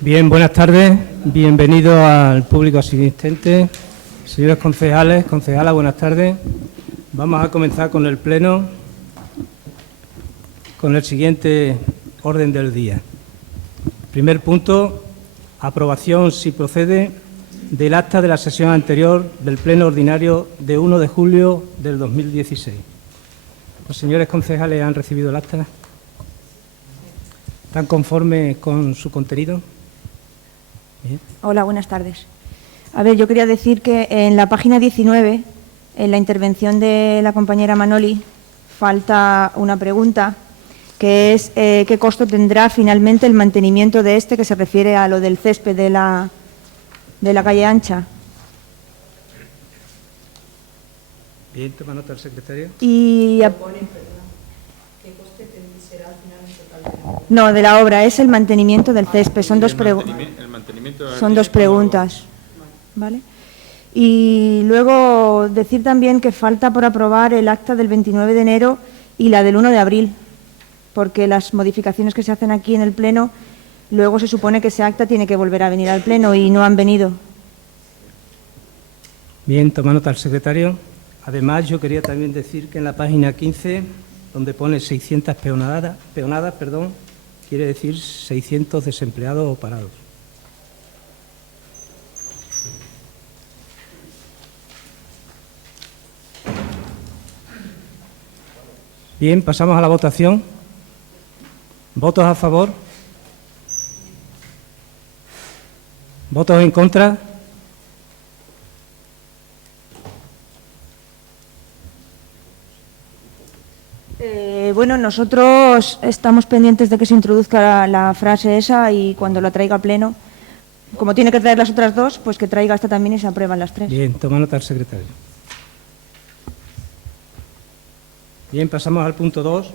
Bien, buenas tardes. Bienvenido al público asistente. Señores concejales, concejalas, buenas tardes. Vamos a comenzar con el pleno, con el siguiente orden del día. Primer punto, aprobación, si procede, del acta de la sesión anterior del pleno ordinario de 1 de julio del 2016. Los señores concejales han recibido el acta. ¿Están conformes con su contenido? Bien. Hola, buenas tardes. A ver, yo quería decir que en la página 19, en la intervención de la compañera Manoli, falta una pregunta, que es ¿qué costo tendrá finalmente el mantenimiento de este, que se refiere a lo del césped de la calle Ancha? Bien, toma nota el secretario. Y no, de la obra, es el mantenimiento del césped. Son dos preguntas. ¿Vale? Y luego decir también que falta por aprobar el acta del 29 de enero y la del 1 de abril, porque las modificaciones que se hacen aquí en el Pleno, luego se supone que ese acta tiene que volver a venir al Pleno y no han venido. Bien, toma nota el secretario. Además, yo quería también decir que en la página 15, donde pone 600 peonadas, quiere decir 600 desempleados o parados. Bien, pasamos a la votación. ¿Votos a favor? ¿Votos en contra? Bueno, nosotros estamos pendientes de que se introduzca la frase esa y cuando la traiga a Pleno, como tiene que traer las otras dos, pues que traiga esta también y se aprueban las tres. Bien, toma nota el secretario. Bien, pasamos al punto 2.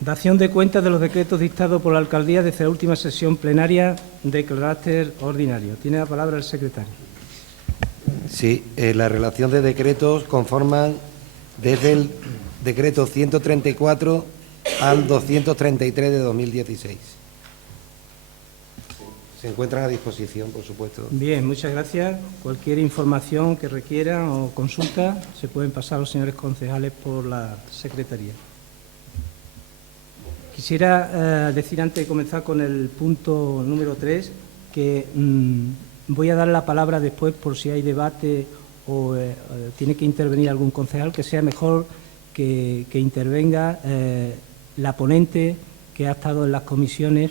Dación de cuentas de los decretos dictados por la Alcaldía desde la última sesión plenaria de carácter ordinario. Tiene la palabra el secretario. Sí, la relación de decretos conforman desde el decreto 134 al 233 de 2016. Se encuentran a disposición, por supuesto. Bien, muchas gracias. Cualquier información que requieran o consulta se pueden pasar a los señores concejales por la Secretaría. Quisiera decir, antes de comenzar con el punto número 3, que voy a dar la palabra después por si hay debate o tiene que intervenir algún concejal, que sea mejor que intervenga la ponente que ha estado en las comisiones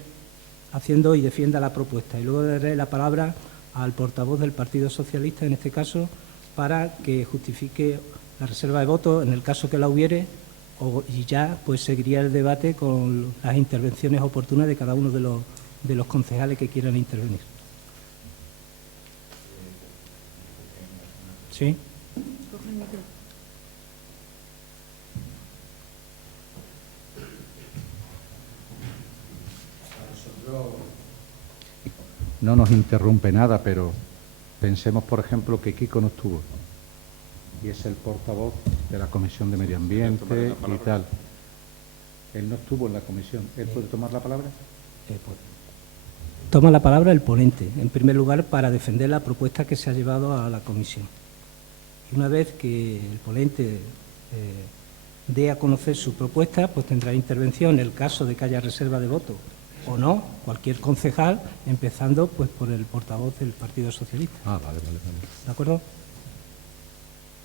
haciendo y defienda la propuesta. Y luego daré la palabra al portavoz del Partido Socialista, en este caso, para que justifique la reserva de votos, en el caso que la hubiere, y ya pues seguiría el debate con las intervenciones oportunas de cada uno de los concejales que quieran intervenir. ¿Sí? No nos interrumpe nada, pero pensemos, por ejemplo, que Kiko no estuvo y es el portavoz de la Comisión de Medio Ambiente y tal. Él no estuvo en la comisión. ¿Él puede tomar la palabra? Toma la palabra el ponente, en primer lugar, para defender la propuesta que se ha llevado a la comisión. Y una vez que el ponente dé a conocer su propuesta, pues tendrá intervención en el caso de que haya reserva de voto o no, cualquier concejal, empezando pues por el portavoz del Partido Socialista. Vale. ¿De acuerdo?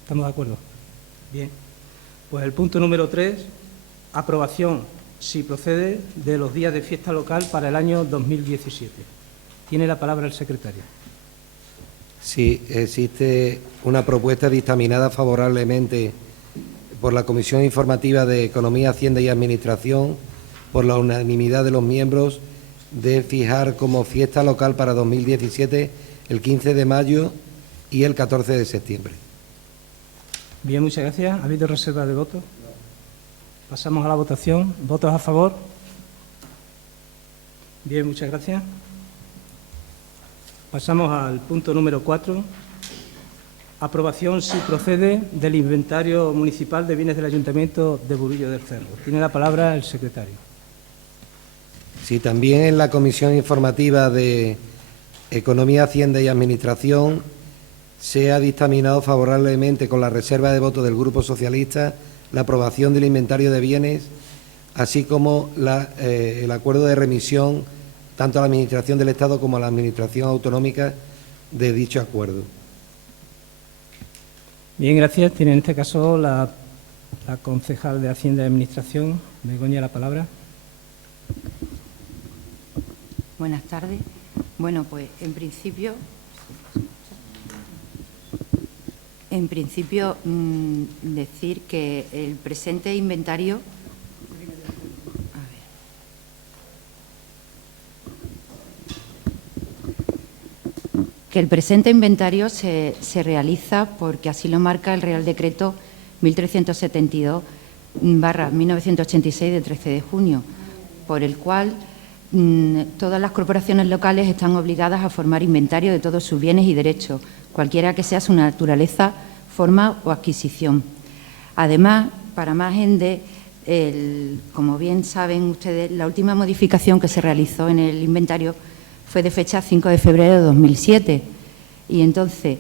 ¿Estamos de acuerdo? Bien. Pues el punto número 3, aprobación, si procede, de los días de fiesta local para el año 2017. Tiene la palabra el secretario. Sí, existe una propuesta dictaminada favorablemente por la Comisión Informativa de Economía, Hacienda y Administración, por la unanimidad de los miembros, de fijar como fiesta local para 2017 el 15 de mayo y el 14 de septiembre. Bien, muchas gracias. ¿Ha habido reserva de votos? Pasamos a la votación. ¿Votos a favor? Bien, muchas gracias. Pasamos al punto número 4. Aprobación, si procede, del inventario municipal de bienes del Ayuntamiento de Burrillo del Cerro. Tiene la palabra el secretario. Sí, también en la Comisión Informativa de Economía, Hacienda y Administración se ha dictaminado favorablemente, con la reserva de votos del Grupo Socialista, la aprobación del inventario de bienes, así como el acuerdo de remisión tanto a la Administración del Estado como a la Administración autonómica de dicho acuerdo. Bien, gracias. Tiene en este caso la concejal de Hacienda y Administración, Begoña, la palabra. Buenas tardes. Bueno, pues en principio decir que el presente inventario se realiza porque así lo marca el Real Decreto 1372/1986 de 13 de junio, por el cual todas las corporaciones locales están obligadas a formar inventario de todos sus bienes y derechos, cualquiera que sea su naturaleza, forma o adquisición. Además, para más ende, como bien saben ustedes, la última modificación que se realizó en el inventario fue de fecha 5 de febrero de 2007 y entonces,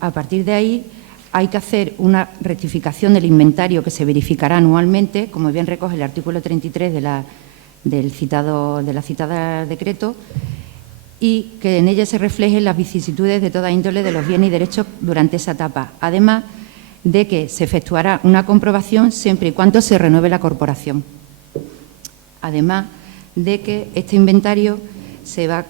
a partir de ahí, hay que hacer una rectificación del inventario que se verificará anualmente, como bien recoge el artículo 33 de la citada decreto, y que en ella se reflejen las vicisitudes de toda índole de los bienes y derechos durante esa etapa, además de que se efectuará una comprobación siempre y cuando se renueve la corporación. Además de que este inventario va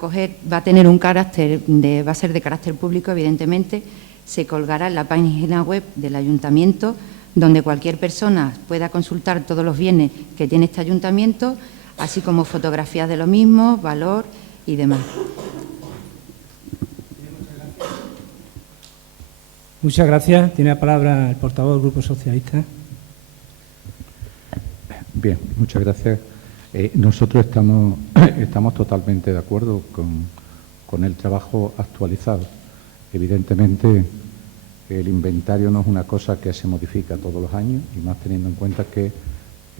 a tener un carácter, va a ser de carácter público, evidentemente, se colgará en la página web del ayuntamiento, donde cualquier persona pueda consultar todos los bienes que tiene este ayuntamiento, así como fotografías de lo mismo, valor y demás. Muchas gracias. Tiene la palabra el portavoz del Grupo Socialista. Bien, muchas gracias. Nosotros estamos totalmente de acuerdo con el trabajo actualizado. Evidentemente, el inventario no es una cosa que se modifica todos los años, y más teniendo en cuenta que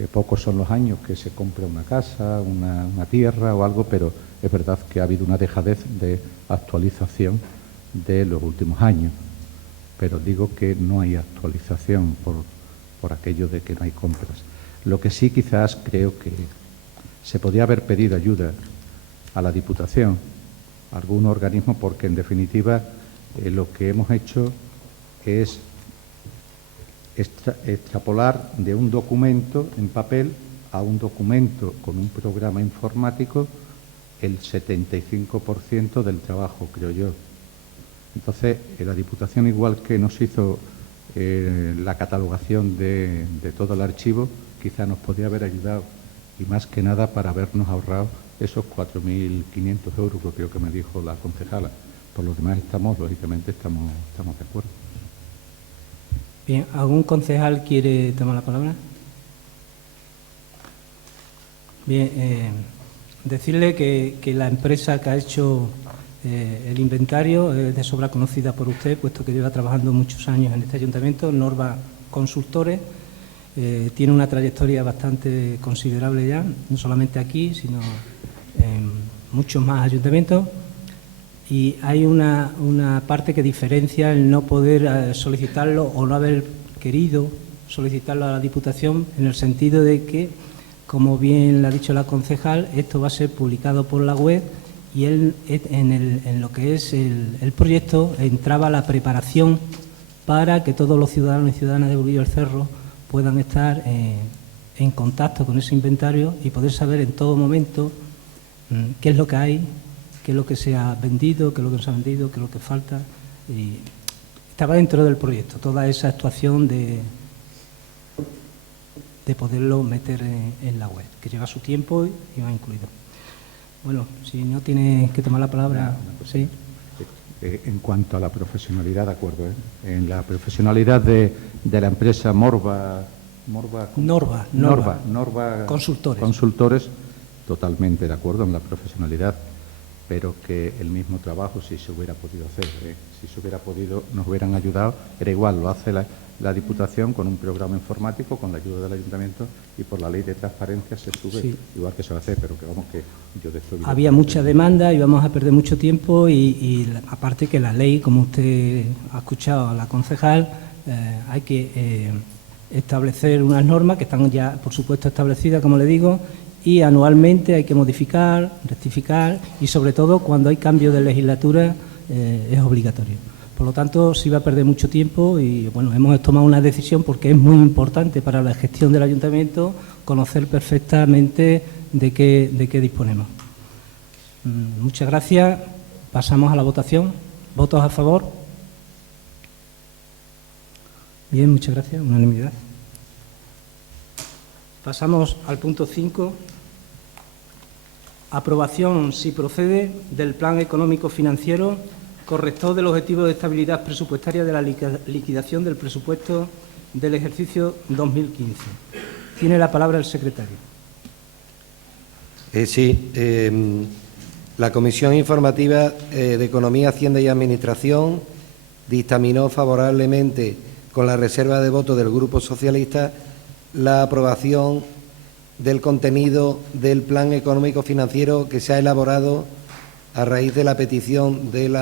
pocos son los años que se compra una casa, una tierra o algo, pero es verdad que ha habido una dejadez de actualización de los últimos años. Pero digo que no hay actualización por aquello de que no hay compras. Lo que sí quizás creo que se podría haber pedido ayuda a la Diputación, a algún organismo, porque en definitiva lo que hemos hecho es extrapolar de un documento en papel a un documento con un programa informático el 75% del trabajo, creo yo. Entonces, la Diputación, igual que nos hizo la catalogación de todo el archivo, quizá nos podría haber ayudado, y más que nada para habernos ahorrado esos 4.500 euros, que creo que me dijo la concejala. Por lo demás, lógicamente, estamos de acuerdo. Bien, ¿algún concejal quiere tomar la palabra? Bien, decirle que la empresa que ha hecho el inventario es de sobra conocida por usted, puesto que lleva trabajando muchos años en este ayuntamiento, Norva Consultores. Tiene una trayectoria bastante considerable ya, no solamente aquí, sino en muchos más ayuntamientos. Y hay una parte que diferencia el no poder solicitarlo o no haber querido solicitarlo a la Diputación, en el sentido de que, como bien le ha dicho la concejal, esto va a ser publicado por la web, y en lo que es el proyecto entraba la preparación para que todos los ciudadanos y ciudadanas de Burguillo del Cerro puedan estar en contacto con ese inventario y poder saber en todo momento qué es lo que hay, qué es lo que se ha vendido, qué es lo que no se ha vendido, qué es lo que falta. Y estaba dentro del proyecto toda esa actuación de poderlo meter en la web, que lleva su tiempo y va incluido. Bueno, si no tiene que tomar la palabra, sí. En cuanto a la profesionalidad, de acuerdo. En la profesionalidad de la empresa Norva Consultores, totalmente de acuerdo en la profesionalidad, pero que el mismo trabajo, si se hubiera podido hacer, si se hubiera podido, nos hubieran ayudado, era igual, lo hace la Diputación con un programa informático, con la ayuda del Ayuntamiento, y por la ley de transparencia se sube, Sí. igual que se va a hacer, pero que vamos, que yo de esto... Había mucha demanda, íbamos a perder mucho tiempo aparte que la ley, como usted ha escuchado a la concejal, hay que establecer unas normas que están ya, por supuesto, establecidas, como le digo, y anualmente hay que modificar, rectificar y, sobre todo, cuando hay cambio de legislatura, es obligatorio. Por lo tanto, se iba a perder mucho tiempo y, bueno, hemos tomado una decisión porque es muy importante para la gestión del Ayuntamiento conocer perfectamente de qué disponemos. Muchas gracias. Pasamos a la votación. ¿Votos a favor? Bien, muchas gracias. Unanimidad. Pasamos al punto 5. Aprobación, si procede, del Plan Económico Financiero, corrector del objetivo de estabilidad presupuestaria de la liquidación del presupuesto del ejercicio 2015. Tiene la palabra el secretario. La Comisión Informativa de Economía, Hacienda y Administración dictaminó favorablemente, con la reserva de votos del Grupo Socialista, la aprobación del contenido del Plan Económico Financiero que se ha elaborado a raíz de la petición del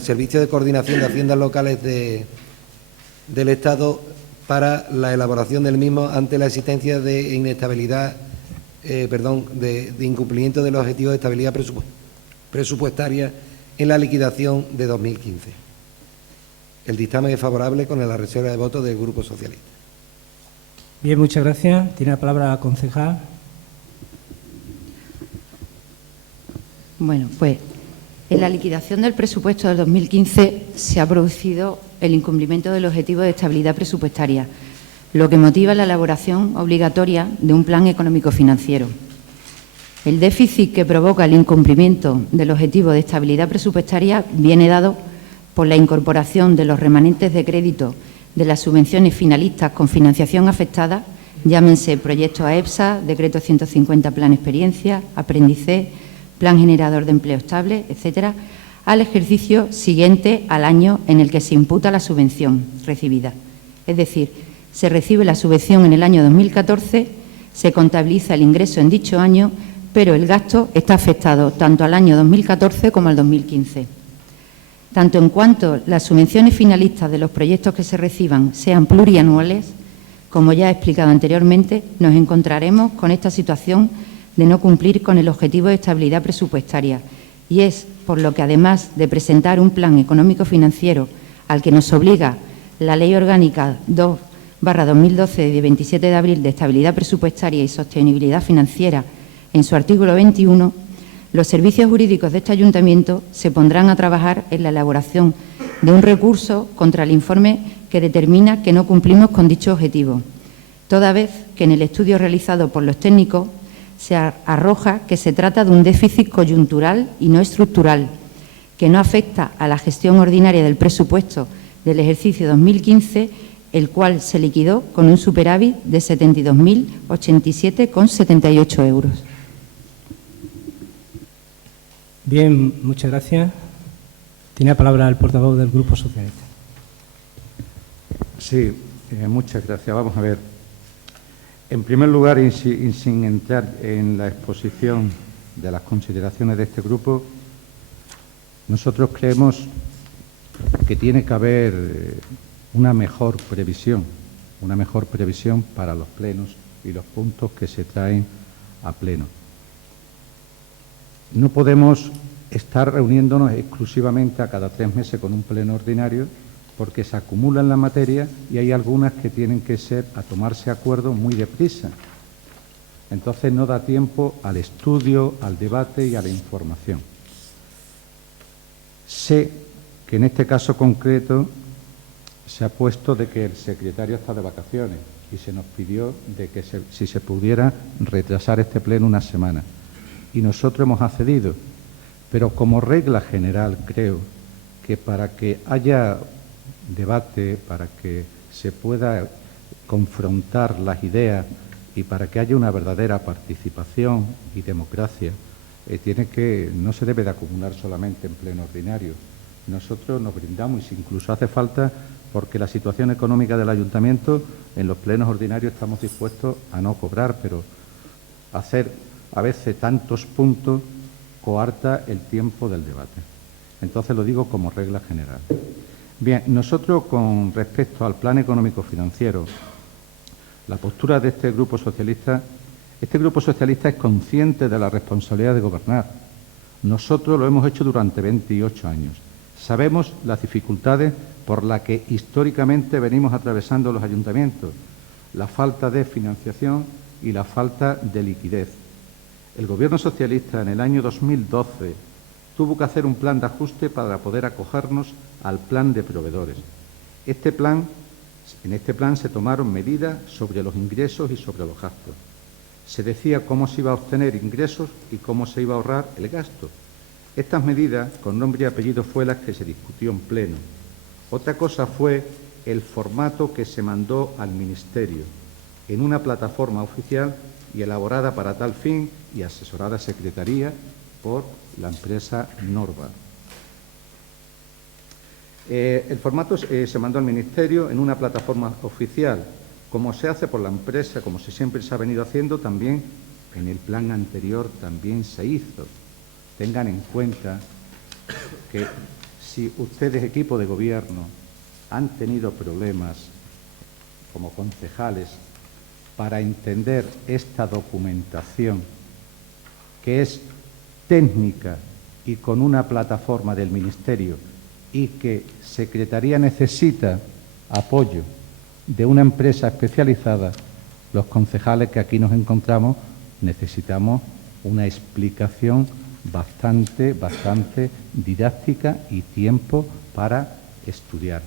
Servicio de Coordinación de Haciendas Locales del Estado para la elaboración del mismo ante la existencia de inestabilidad, de incumplimiento de los objetivos de estabilidad presupuestaria en la liquidación de 2015. El dictamen es favorable con la reserva de votos del Grupo Socialista. Bien, muchas gracias. Tiene la palabra la concejal. Bueno, pues en la liquidación del presupuesto del 2015 se ha producido el incumplimiento del objetivo de estabilidad presupuestaria, lo que motiva la elaboración obligatoria de un plan económico-financiero. El déficit que provoca el incumplimiento del objetivo de estabilidad presupuestaria viene dado por la incorporación de los remanentes de crédito de las subvenciones finalistas con financiación afectada, llámense proyectos AEPSA, Decreto 150 Plan Experiencia, Aprendice, Plan Generador de Empleo Estable, etcétera, al ejercicio siguiente al año en el que se imputa la subvención recibida. Es decir, se recibe la subvención en el año 2014, se contabiliza el ingreso en dicho año, pero el gasto está afectado tanto al año 2014 como al 2015. Tanto en cuanto las subvenciones finalistas de los proyectos que se reciban sean plurianuales, como ya he explicado anteriormente, nos encontraremos con esta situación de no cumplir con el objetivo de estabilidad presupuestaria, y es por lo que, además de presentar un plan económico-financiero al que nos obliga la Ley Orgánica 2/2012 de 27 de abril de Estabilidad Presupuestaria y Sostenibilidad Financiera en su artículo 21, los servicios jurídicos de este Ayuntamiento se pondrán a trabajar en la elaboración de un recurso contra el informe que determina que no cumplimos con dicho objetivo, toda vez que en el estudio realizado por los técnicos se arroja que se trata de un déficit coyuntural y no estructural, que no afecta a la gestión ordinaria del presupuesto del ejercicio 2015, el cual se liquidó con un superávit de 72.087,78 euros. Bien, muchas gracias. Tiene la palabra el portavoz del Grupo Socialista. Sí, muchas gracias. Vamos a ver. En primer lugar, y sin entrar en la exposición de las consideraciones de este grupo, nosotros creemos que tiene que haber una mejor previsión para los plenos y los puntos que se traen a pleno. No podemos estar reuniéndonos exclusivamente a cada 3 meses con un pleno ordinario, porque se acumulan la materia y hay algunas que tienen que ser a tomarse acuerdo muy deprisa. Entonces no da tiempo al estudio, al debate y a la información. Sé que en este caso concreto se ha puesto de que el secretario está de vacaciones y se nos pidió de que si se pudiera retrasar este pleno una semana. Y nosotros hemos accedido, pero como regla general creo que para que haya debate, para que se pueda confrontar las ideas y para que haya una verdadera participación y democracia, no se debe de acumular solamente en pleno ordinario. Nosotros nos brindamos, y si incluso hace falta, porque la situación económica del ayuntamiento, en los plenos ordinarios estamos dispuestos a no cobrar, pero hacer a veces tantos puntos coarta el tiempo del debate. Entonces lo digo como regla general. Bien, nosotros con respecto al plan económico financiero, la postura de este Grupo Socialista es consciente de la responsabilidad de gobernar. Nosotros lo hemos hecho durante 28 años. Sabemos las dificultades por las que históricamente venimos atravesando los ayuntamientos, la falta de financiación y la falta de liquidez. El Gobierno socialista en el año 2012 tuvo que hacer un plan de ajuste para poder acogernos al plan de proveedores. En este plan se tomaron medidas sobre los ingresos y sobre los gastos. Se decía cómo se iba a obtener ingresos y cómo se iba a ahorrar el gasto. Estas medidas, con nombre y apellido, fue las que se discutió en pleno. Otra cosa fue el formato que se mandó al Ministerio en una plataforma oficial y elaborada para tal fin y asesorada a Secretaría por la empresa Norval. El formato se mandó al Ministerio en una plataforma oficial, como se hace por la empresa, como siempre se ha venido haciendo, también en el plan anterior también se hizo. Tengan en cuenta que si ustedes, equipo de gobierno, han tenido problemas como concejales para entender esta documentación, que es técnica y con una plataforma del Ministerio, y que Secretaría necesita apoyo de una empresa especializada, los concejales que aquí nos encontramos necesitamos una explicación bastante didáctica y tiempo para estudiar.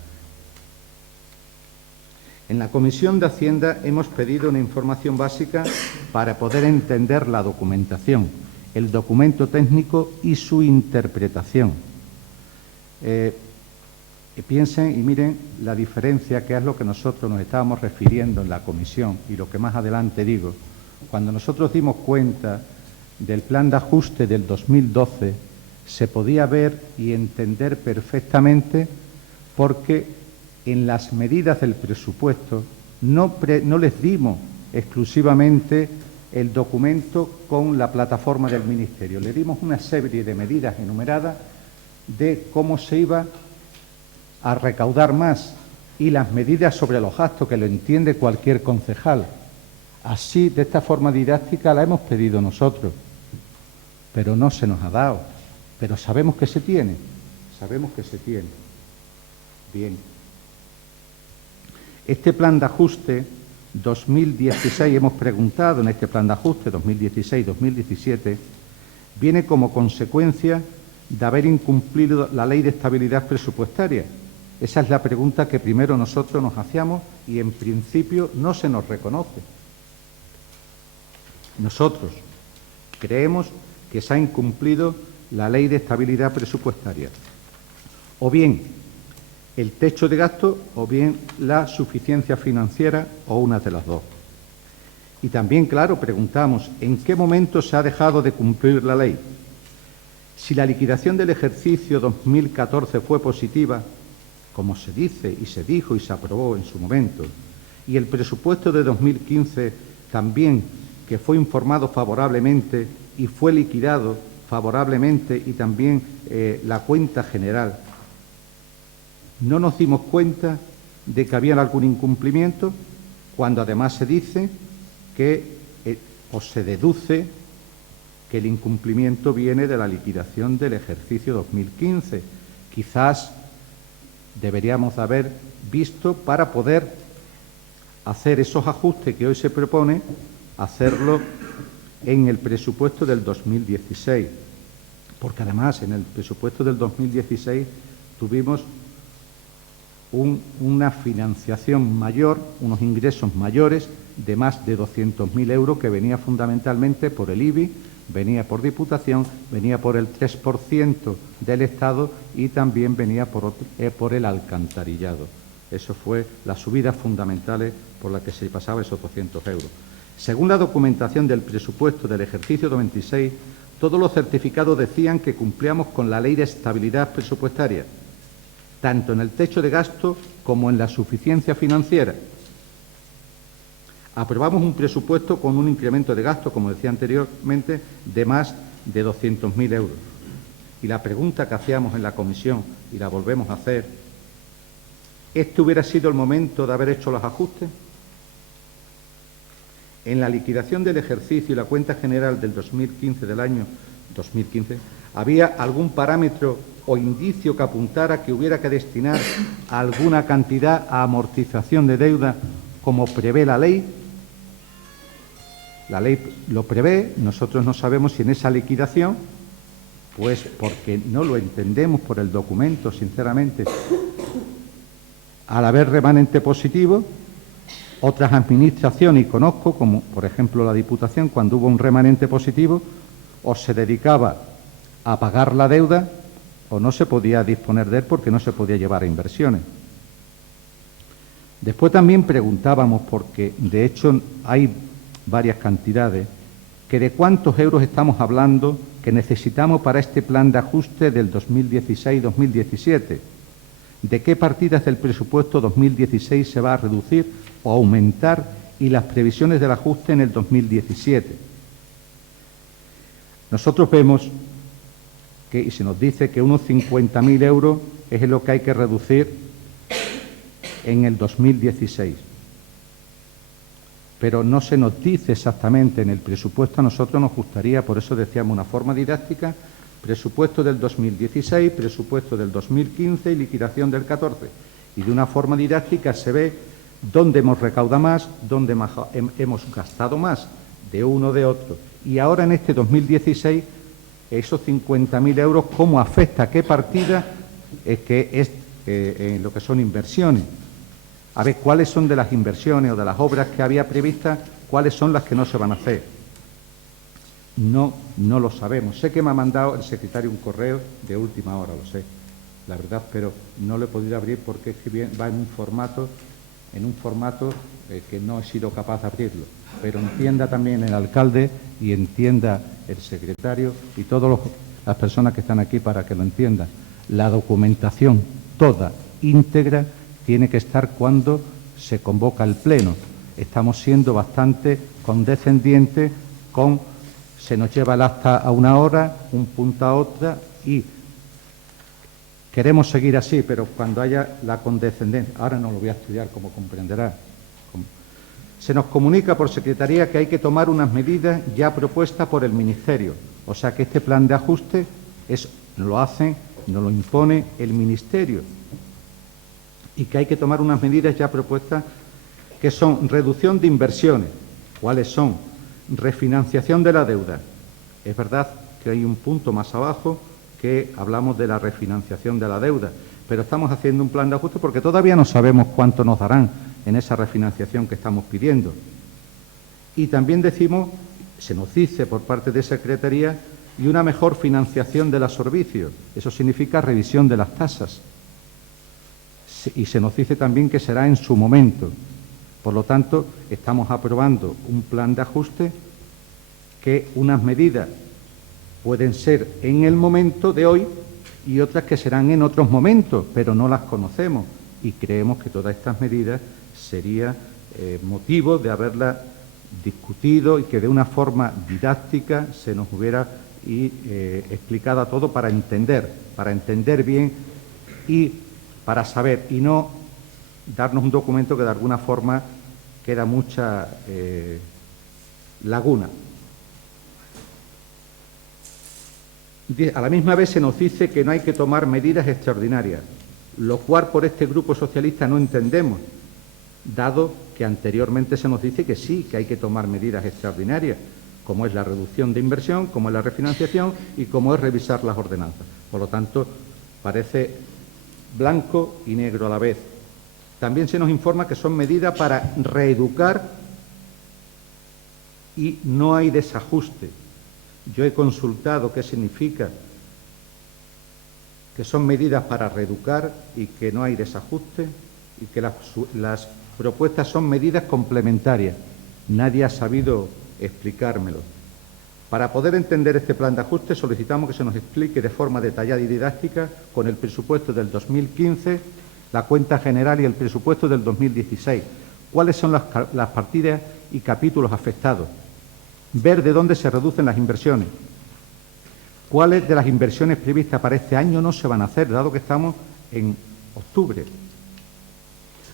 En la Comisión de Hacienda hemos pedido una información básica para poder entender la documentación, el documento técnico y su interpretación. Piensen y miren la diferencia, que es lo que nosotros nos estábamos refiriendo en la comisión y lo que más adelante digo. Cuando nosotros dimos cuenta del plan de ajuste del 2012, se podía ver y entender perfectamente porque en las medidas del presupuesto no les dimos exclusivamente el documento con la plataforma del Ministerio. Le dimos una serie de medidas enumeradas de cómo se iba a recaudar más y las medidas sobre los gastos, que lo entiende cualquier concejal. Así, de esta forma didáctica, la hemos pedido nosotros, pero no se nos ha dado. Pero sabemos que se tiene, Bien. Este plan de ajuste 2016, hemos preguntado en este plan de ajuste 2016-2017, viene como consecuencia de haber incumplido la Ley de Estabilidad Presupuestaria. Esa es la pregunta que primero nosotros nos hacíamos y en principio no se nos reconoce. Nosotros creemos que se ha incumplido la Ley de Estabilidad Presupuestaria, o bien el techo de gasto o bien la suficiencia financiera o una de las dos. Y también, claro, preguntamos ¿en qué momento se ha dejado de cumplir la ley? Si la liquidación del ejercicio 2014 fue positiva, como se dice y se dijo y se aprobó en su momento, y el presupuesto de 2015 también, que fue informado favorablemente y fue liquidado favorablemente, y también la cuenta general, ¿no nos dimos cuenta de que había algún incumplimiento? Cuando además se dice que, o se deduce, que el incumplimiento viene de la liquidación del ejercicio 2015. Quizás deberíamos haber visto, para poder hacer esos ajustes que hoy se propone, hacerlo en el presupuesto del 2016, porque además en el presupuesto del 2016 tuvimos una financiación mayor, unos ingresos mayores de más de 200.000 euros, que venía fundamentalmente por el IBI, venía por Diputación, venía por el 3% del Estado y también venía por el alcantarillado. Eso fue las subidas fundamentales por las que se pasaba esos 200 euros. Según la documentación del presupuesto del ejercicio 2016, todos los certificados decían que cumplíamos con la Ley de Estabilidad Presupuestaria. tanto en el techo de gasto como en la suficiencia financiera. Aprobamos un presupuesto con un incremento de gasto, como decía anteriormente, de más de 200.000 euros. Y la pregunta que hacíamos en la comisión, y la volvemos a hacer, ¿este hubiera sido el momento de haber hecho los ajustes? En la liquidación del ejercicio y la cuenta general del 2015, del año 2015, ¿había algún parámetro o indicio que apuntara que hubiera que destinar alguna cantidad a amortización de deuda como prevé la ley? La ley lo prevé, nosotros no sabemos si en esa liquidación, pues porque no lo entendemos por el documento, sinceramente, al haber remanente positivo, otras administraciones, y conozco, como por ejemplo la Diputación, cuando hubo un remanente positivo, o se dedicaba a pagar la deuda o no se podía disponer de él porque no se podía llevar a inversiones. Después también preguntábamos, porque de hecho hay varias cantidades, que de cuántos euros estamos hablando que necesitamos para este plan de ajuste del 2016-2017. ¿De qué partidas del presupuesto 2016 se va a reducir o aumentar y las previsiones del ajuste en el 2017? Nosotros vemos que, y se nos dice que unos 50.000 euros es lo que hay que reducir en el 2016. Pero no se nos dice exactamente en el presupuesto. A nosotros nos gustaría, por eso decíamos una forma didáctica, presupuesto del 2016, presupuesto del 2015 y liquidación del 14. Y de una forma didáctica se ve dónde hemos recaudado más, dónde hemos gastado más, de uno o de otro. Y ahora en este 2016, esos 50.000 euros, ¿cómo afecta? ¿Qué partida en lo que son inversiones? A ver cuáles son de las inversiones o de las obras que había previstas, cuáles son las que no se van a hacer. No lo sabemos. Sé que me ha mandado el secretario un correo de última hora, lo sé, la verdad, pero no lo he podido abrir porque es que va en un formato que no he sido capaz de abrirlo. Pero entienda también el alcalde y entienda el secretario y todas las personas que están aquí para que lo entiendan. La documentación toda, íntegra, tiene que estar cuando se convoca el Pleno. Estamos siendo bastante condescendientes con se nos lleva el acta a una hora, un punto a otra, y queremos seguir así, pero cuando haya la condescendencia, ahora no lo voy a estudiar, como comprenderá, se nos comunica por Secretaría que hay que tomar unas medidas ya propuestas por el Ministerio. O sea que este plan de ajuste nos lo impone el Ministerio, y que hay que tomar unas medidas ya propuestas que son reducción de inversiones. ¿Cuáles son? Refinanciación de la deuda. Es verdad que hay un punto más abajo que hablamos de la refinanciación de la deuda, pero estamos haciendo un plan de ajuste porque todavía no sabemos cuánto nos darán en esa refinanciación que estamos pidiendo. Y también decimos, se nos dice por parte de Secretaría, y una mejor financiación de los servicios. Eso significa revisión de las tasas. Y se nos dice también que será en su momento. Por lo tanto, estamos aprobando un plan de ajuste que unas medidas pueden ser en el momento de hoy y otras que serán en otros momentos, pero no las conocemos. Y creemos que todas estas medidas sería motivo de haberlas discutido y que de una forma didáctica se nos hubiera explicado a todo para entender bien y para saber, y no darnos un documento que de alguna forma queda mucha laguna. A la misma vez se nos dice que no hay que tomar medidas extraordinarias, lo cual por este Grupo Socialista no entendemos, dado que anteriormente se nos dice que sí, que hay que tomar medidas extraordinarias, como es la reducción de inversión, como es la refinanciación y como es revisar las ordenanzas. Por lo tanto, parece blanco y negro a la vez. También se nos informa que son medidas para reeducar y no hay desajuste. Yo he consultado qué significa que son medidas para reeducar y que no hay desajuste y que las propuestas son medidas complementarias. Nadie ha sabido explicármelo. Para poder entender este plan de ajuste solicitamos que se nos explique de forma detallada y didáctica, con el presupuesto del 2015, la cuenta general y el presupuesto del 2016, cuáles son las partidas y capítulos afectados, ver de dónde se reducen las inversiones, cuáles de las inversiones previstas para este año no se van a hacer, dado que estamos en octubre.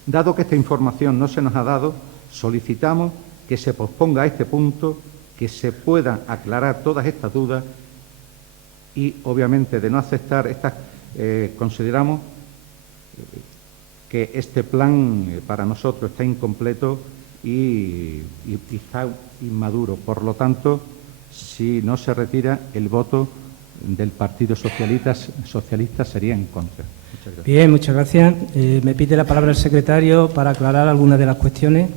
Dado que esta información no se nos ha dado, solicitamos que se posponga a este punto, que se puedan aclarar todas estas dudas y, obviamente, de no aceptar estas, consideramos que este plan para nosotros está incompleto y está inmaduro. Por lo tanto, si no se retira, el voto del Partido Socialista sería en contra. Muchas gracias. Bien, muchas gracias. Me pide la palabra el secretario para aclarar algunas de las cuestiones.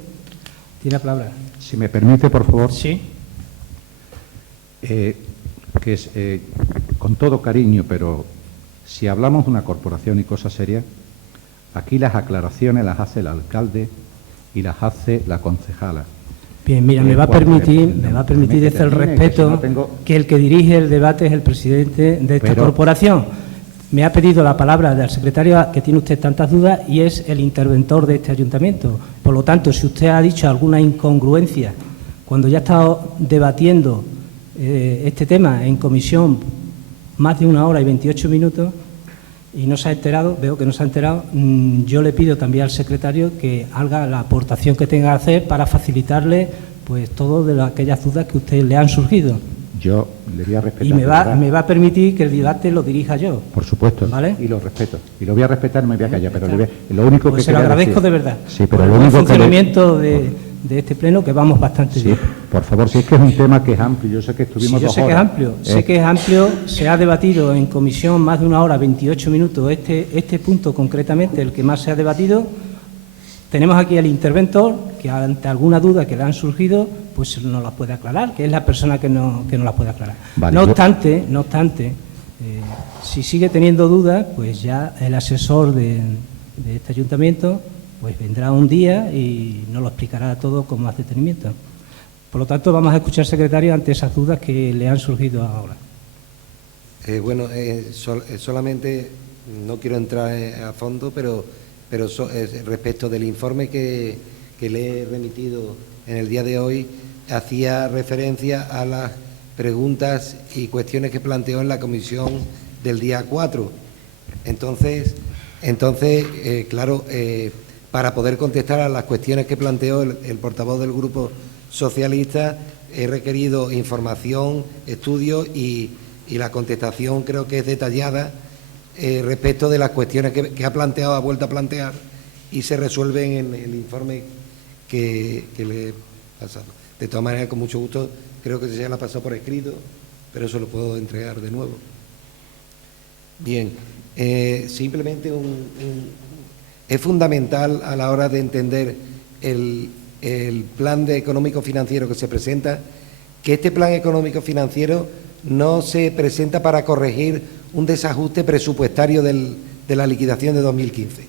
Tiene la palabra. Si me permite, por favor. Sí. Con todo cariño, pero si hablamos de una corporación y cosas serias, aquí las aclaraciones las hace el alcalde y las hace la concejala. Bien, mira, me va a permitir desde el respeto que el que dirige el debate es el presidente de esta corporación. Me ha pedido la palabra del secretario, que tiene usted tantas dudas, y es el interventor de este ayuntamiento. Por lo tanto, si usted ha dicho alguna incongruencia cuando ya ha estado debatiendo este tema en comisión más de 1 hora y 28 minutos y no se ha enterado, veo que no se ha enterado, yo le pido también al secretario que haga la aportación que tenga que hacer para facilitarle pues todo de aquellas dudas que a usted le han surgido. Yo le voy a respetar. Y me va a permitir que el debate lo dirija yo. Por supuesto, ¿vale? Y lo respeto. Y lo voy a respetar, no me voy a callar, pero lo único pues que se lo agradezco de verdad. Sí, pero por lo el único funcionamiento de este pleno, que vamos bastante bien. Por favor, si es que es un tema que es amplio, yo sé que estuvimos 2 horas. Yo sé que es amplio, se ha debatido en comisión más de 1 hora, 28 minutos, este punto concretamente, el que más se ha debatido. Tenemos aquí al interventor, que ante alguna duda que le han surgido, pues nos la puede aclarar, que es la persona que nos la puede aclarar. Vale, no obstante, si sigue teniendo dudas, pues ya el asesor de este ayuntamiento pues vendrá un día y nos lo explicará todo con más detenimiento. Por lo tanto, vamos a escuchar, secretario, ante esas dudas que le han surgido ahora. Solamente no quiero entrar a fondo, pero respecto del informe que le he remitido en el día de hoy, hacía referencia a las preguntas y cuestiones que planteó en la comisión del día 4. Entonces, claro, para poder contestar a las cuestiones que planteó el portavoz del Grupo Socialista, he requerido información, estudios y la contestación creo que es detallada respecto de las cuestiones que ha planteado, ha vuelto a plantear y se resuelven en el informe que le he pasado. De todas maneras, con mucho gusto, creo que se la ha pasado por escrito, pero eso lo puedo entregar de nuevo. Bien, simplemente es fundamental a la hora de entender el plan económico-financiero que se presenta, que este plan económico-financiero no se presenta para corregir un desajuste presupuestario de la liquidación de 2015,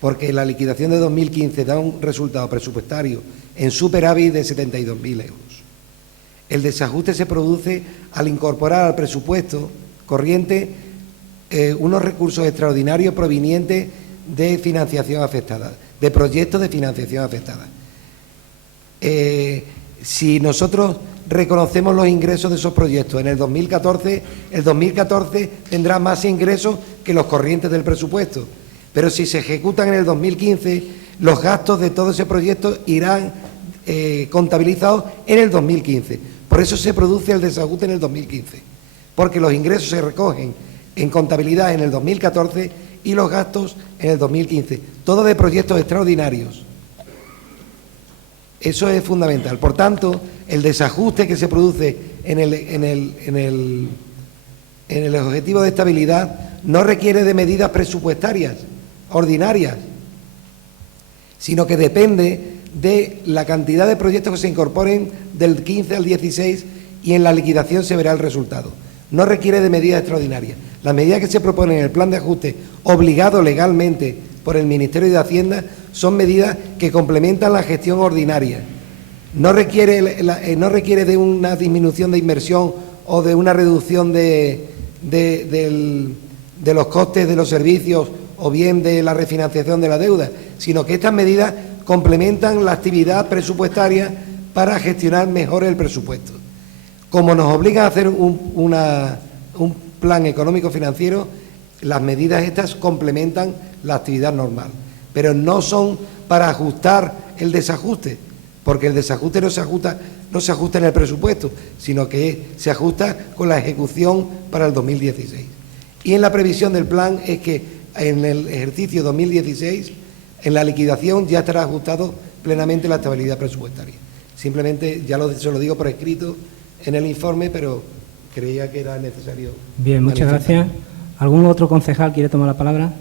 porque la liquidación de 2015 da un resultado presupuestario en superávit de 72.000 euros. El desajuste se produce al incorporar al presupuesto corriente unos recursos extraordinarios provenientes de financiación afectada, de proyectos de financiación afectada. Si nosotros reconocemos los ingresos de esos proyectos en el 2014 tendrá más ingresos que los corrientes del presupuesto, pero si se ejecutan en el 2015, los gastos de todo ese proyecto irán contabilizados en el 2015. Por eso se produce el desajuste en el 2015, porque los ingresos se recogen en contabilidad en el 2014 y los gastos en el 2015, todo de proyectos extraordinarios. Eso es fundamental. Por tanto, el desajuste que se produce en el objetivo de estabilidad no requiere de medidas presupuestarias ordinarias, sino que depende de la cantidad de proyectos que se incorporen del 15 al 16 y en la liquidación se verá el resultado. No requiere de medidas extraordinarias. Las medidas que se proponen en el plan de ajuste, obligado legalmente por el Ministerio de Hacienda, son medidas que complementan la gestión ordinaria no requiere de una disminución de inversión o de una reducción de los costes de los servicios o bien de la refinanciación de la deuda, sino que estas medidas complementan la actividad presupuestaria para gestionar mejor el presupuesto. Como nos obligan a hacer un plan económico-financiero, las medidas estas complementan la actividad normal, pero no son para ajustar el desajuste, porque el desajuste no se ajusta en el presupuesto, sino que se ajusta con la ejecución para el 2016. Y en la previsión del plan es que en el ejercicio 2016, en la liquidación, ya estará ajustado plenamente la estabilidad presupuestaria. Simplemente, se lo digo por escrito en el informe, pero creía que era necesario. Bien, muchas gracias. ¿Algún otro concejal quiere tomar la palabra?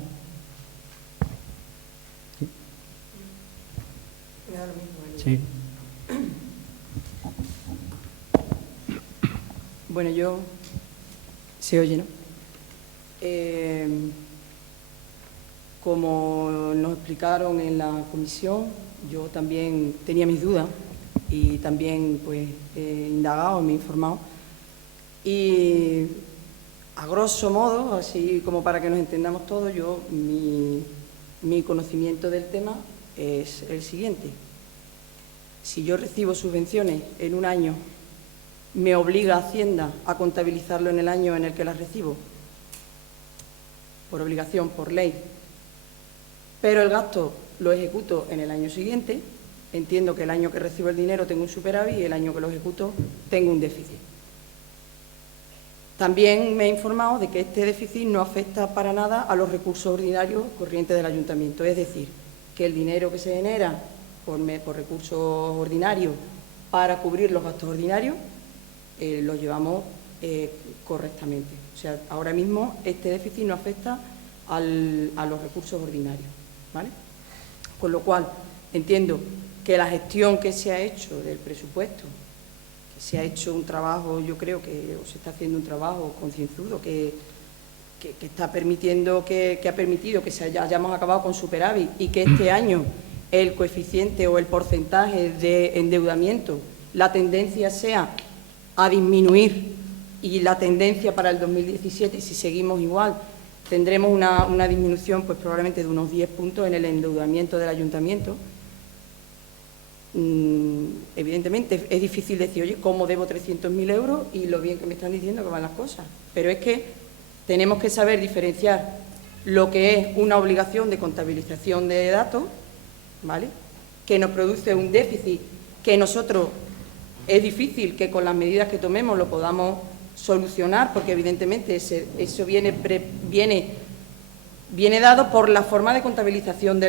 Sí. Bueno, se oye, ¿no? Como nos explicaron en la comisión, yo también tenía mis dudas y también pues he indagado, me he informado. Y a grosso modo, así como para que nos entendamos todos, mi conocimiento del tema es el siguiente. Si yo recibo subvenciones en un año, ¿me obliga Hacienda a contabilizarlo en el año en el que las recibo? Por obligación, por ley. Pero el gasto lo ejecuto en el año siguiente. Entiendo que el año que recibo el dinero tengo un superávit y el año que lo ejecuto tengo un déficit. También me he informado de que este déficit no afecta para nada a los recursos ordinarios corrientes del ayuntamiento. Es decir, que el dinero que se genera por recursos ordinarios para cubrir los gastos ordinarios lo llevamos correctamente. O sea, ahora mismo este déficit no afecta a los recursos ordinarios, ¿vale? Con lo cual, entiendo que la gestión que se ha hecho del presupuesto, que se ha hecho un trabajo, yo creo que se está haciendo un trabajo concienzudo, que está permitiendo, que ha permitido que hayamos acabado con superávit y que este año el coeficiente o el porcentaje de endeudamiento, la tendencia sea a disminuir y la tendencia para el 2017, si seguimos igual, tendremos una disminución pues probablemente de unos 10 puntos en el endeudamiento del ayuntamiento. Evidentemente es difícil decir, oye, ¿cómo debo 300.000 euros? Y lo bien que me están diciendo que van las cosas. Pero es que tenemos que saber diferenciar lo que es una obligación de contabilización de datos, ¿vale?, que nos produce un déficit que nosotros es difícil que con las medidas que tomemos lo podamos solucionar, porque evidentemente eso viene dado por la forma de contabilización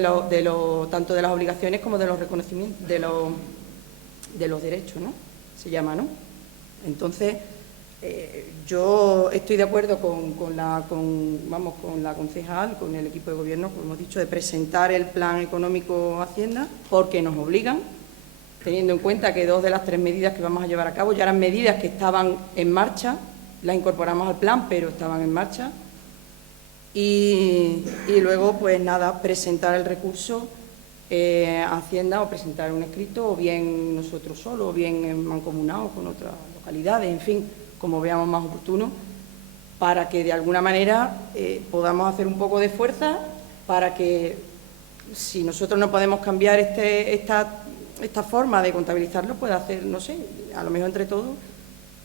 tanto de las obligaciones como de los reconocimientos, de los derechos, ¿no? Se llama, ¿no? Entonces, yo estoy de acuerdo con la concejal, con el equipo de gobierno, como hemos dicho, de presentar el plan económico a Hacienda, porque nos obligan, teniendo en cuenta que 2 de las 3 medidas que vamos a llevar a cabo ya eran medidas que estaban en marcha, las incorporamos al plan, pero estaban en marcha. Y luego, pues nada, presentar el recurso a Hacienda o presentar un escrito, o bien nosotros solos, o bien mancomunados con otras localidades, en fin, como veamos más oportuno, para que de alguna manera podamos hacer un poco de fuerza para que, si nosotros no podemos cambiar esta forma de contabilizarlo, pueda hacer, no sé, a lo mejor entre todos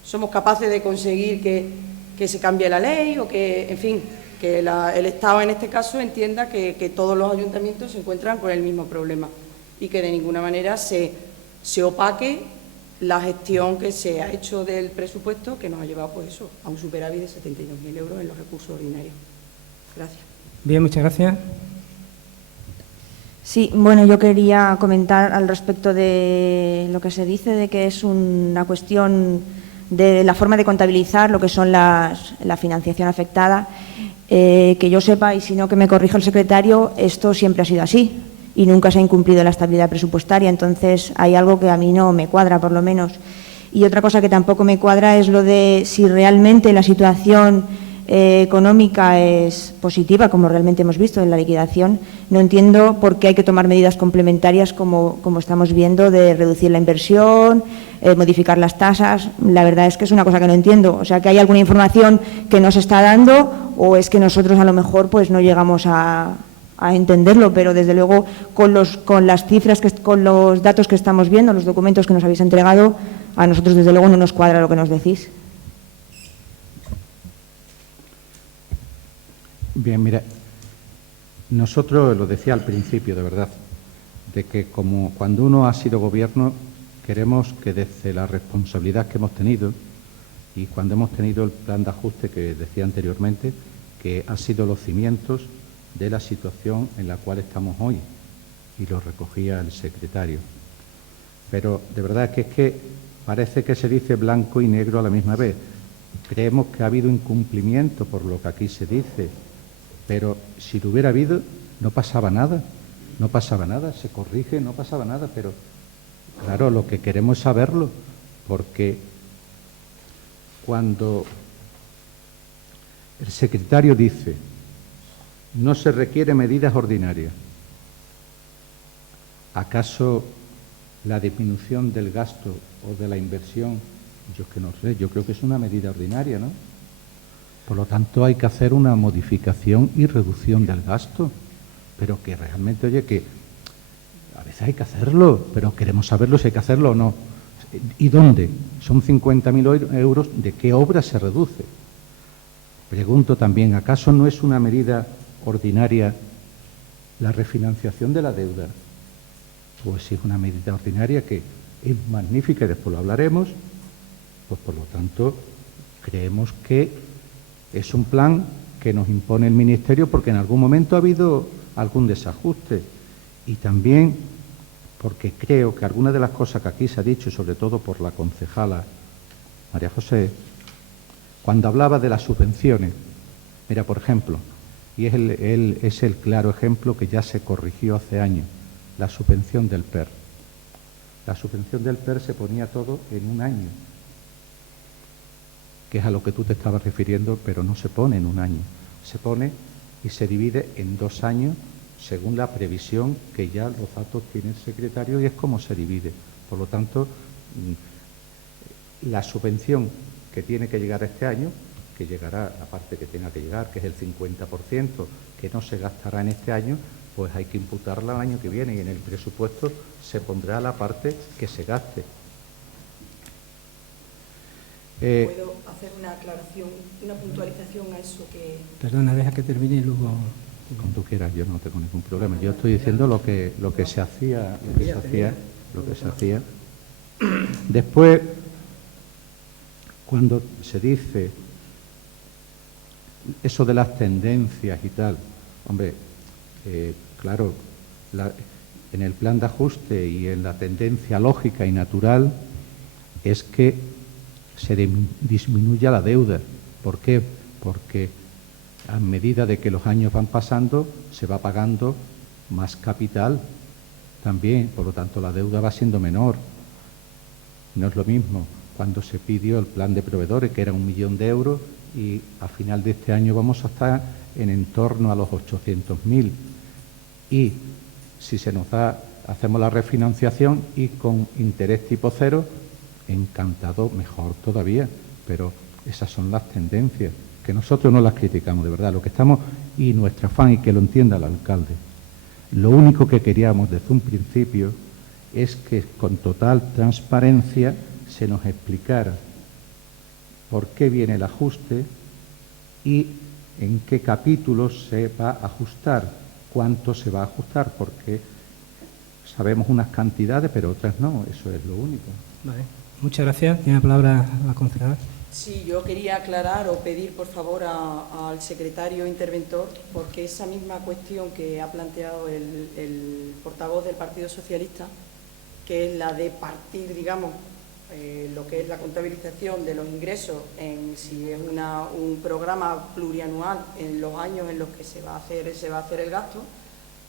somos capaces de conseguir que se cambie la ley o que, en fin, que el Estado en este caso entienda que todos los ayuntamientos se encuentran con el mismo problema y que de ninguna manera se opaque la gestión que se ha hecho del presupuesto, que nos ha llevado pues eso, a un superávit de 72.000 euros en los recursos ordinarios. Gracias. Bien, muchas gracias. Sí, bueno, yo quería comentar al respecto de lo que se dice de que es una cuestión de la forma de contabilizar lo que son la financiación afectada. Que yo sepa, y si no que me corrija el secretario, esto siempre ha sido así y nunca se ha incumplido la estabilidad presupuestaria. Entonces hay algo que a mí no me cuadra, por lo menos. Y otra cosa que tampoco me cuadra es lo de si realmente la situación económica es positiva, como realmente hemos visto en la liquidación, no entiendo por qué hay que tomar medidas complementarias como estamos viendo, de reducir la inversión, modificar las tasas. La verdad es que es una cosa que no entiendo. O sea, que hay alguna información que no se está dando, o es que nosotros a lo mejor pues no llegamos a entenderlo, pero desde luego con las cifras, con los datos que estamos viendo, los documentos que nos habéis entregado, a nosotros desde luego no nos cuadra lo que nos decís. Bien, mira, nosotros lo decía al principio, de verdad, de que como cuando uno ha sido gobierno, queremos que desde la responsabilidad que hemos tenido y cuando hemos tenido el plan de ajuste que decía anteriormente, que han sido los cimientos de la situación en la cual estamos hoy, y lo recogía el secretario. Pero de verdad que es que parece que se dice blanco y negro a la misma vez. Creemos que ha habido incumplimiento por lo que aquí se dice, pero si lo hubiera habido, no pasaba nada, se corrige, no pasaba nada, pero claro, lo que queremos es saberlo, porque cuando el secretario dice no se requieren medidas ordinarias, ¿acaso la disminución del gasto o de la inversión? Yo es que no sé, yo creo que es una medida ordinaria, ¿no? Por lo tanto, hay que hacer una modificación y reducción del gasto, pero que realmente, oye, que a veces hay que hacerlo, pero queremos saberlo si hay que hacerlo o no. ¿Y dónde? Son 50.000 euros, ¿de qué obra se reduce? Pregunto también, ¿acaso no es una medida ordinaria la refinanciación de la deuda? Pues si es una medida ordinaria que es magnífica y después lo hablaremos, pues por lo tanto creemos que es un plan que nos impone el Ministerio porque en algún momento ha habido algún desajuste, y también porque creo que algunas de las cosas que aquí se ha dicho, sobre todo por la concejala María José, cuando hablaba de las subvenciones, mira, por ejemplo, y es el claro ejemplo que ya se corrigió hace años, la subvención del PER. La subvención del PER se ponía todo en un año, que es a lo que tú te estabas refiriendo, pero no se pone en un año. Se pone y se divide en 2 años según la previsión que ya los datos tiene el secretario, y es como se divide. Por lo tanto, la subvención que tiene que llegar este año, que llegará la parte que tenga que llegar, que es el 50%, que no se gastará en este año, pues hay que imputarla al año que viene, y en el presupuesto se pondrá la parte que se gaste. ¿Puedo hacer una aclaración, una puntualización a eso que...? Perdona, deja que termine y luego... Como tú quieras, yo no tengo ningún problema. Yo estoy diciendo lo que se hacía, lo que se hacía. Después, cuando se dice eso de las tendencias y tal, hombre, claro, en el plan de ajuste y en la tendencia lógica y natural es que se disminuya la deuda. ¿Por qué? Porque a medida de que los años van pasando, se va pagando más capital también, por lo tanto la deuda va siendo menor. No es lo mismo cuando se pidió el plan de proveedores, que era 1 millón de euros, y a final de este año vamos a estar en torno a los 800.000. Y si se nos da, hacemos la refinanciación y con interés tipo cero, encantado, mejor todavía, pero esas son las tendencias, que nosotros no las criticamos, de verdad, lo que estamos, y nuestro afán, y que lo entienda el alcalde, lo único que queríamos desde un principio es que con total transparencia se nos explicara por qué viene el ajuste y en qué capítulos se va a ajustar, cuánto se va a ajustar, porque sabemos unas cantidades, pero otras no, eso es lo único. Vale. Muchas gracias. Tiene la palabra la concejala. Sí, yo quería aclarar o pedir, por favor, al secretario interventor, porque esa misma cuestión que ha planteado el portavoz del Partido Socialista, que es la de partir, digamos, lo que es la contabilización de los ingresos, en si es un programa plurianual en los años en los que se va a hacer el gasto,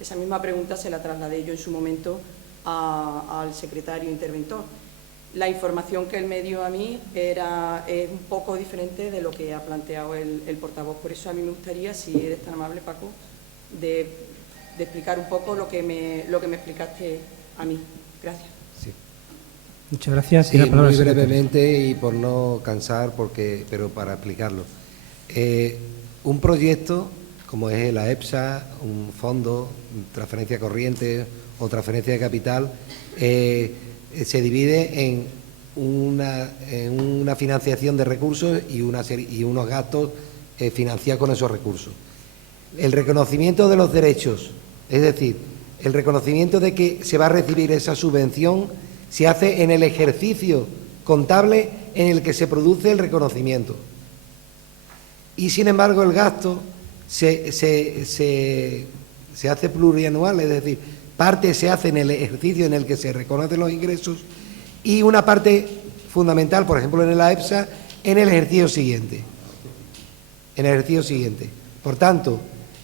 esa misma pregunta se la trasladé yo en su momento al secretario interventor. la información que él me dio a mí es un poco diferente de lo que ha planteado el portavoz. Por eso a mí me gustaría, si eres tan amable, Paco, de explicar un poco lo que me explicaste a mí. Gracias. Sí. Muchas gracias. Sí, muy brevemente y por no cansar, pero para explicarlo. Un proyecto, como es la EPSA, un fondo, transferencia corriente o transferencia de capital, se divide en una financiación de recursos y unos gastos financiados con esos recursos. El reconocimiento de los derechos, es decir, el reconocimiento de que se va a recibir esa subvención, se hace en el ejercicio contable en el que se produce el reconocimiento. Y, sin embargo, el gasto se hace plurianual, es decir, parte se hace en el ejercicio en el que se reconocen los ingresos y una parte fundamental, por ejemplo, en la EPSA, en el ejercicio siguiente. En el ejercicio siguiente. Por tanto,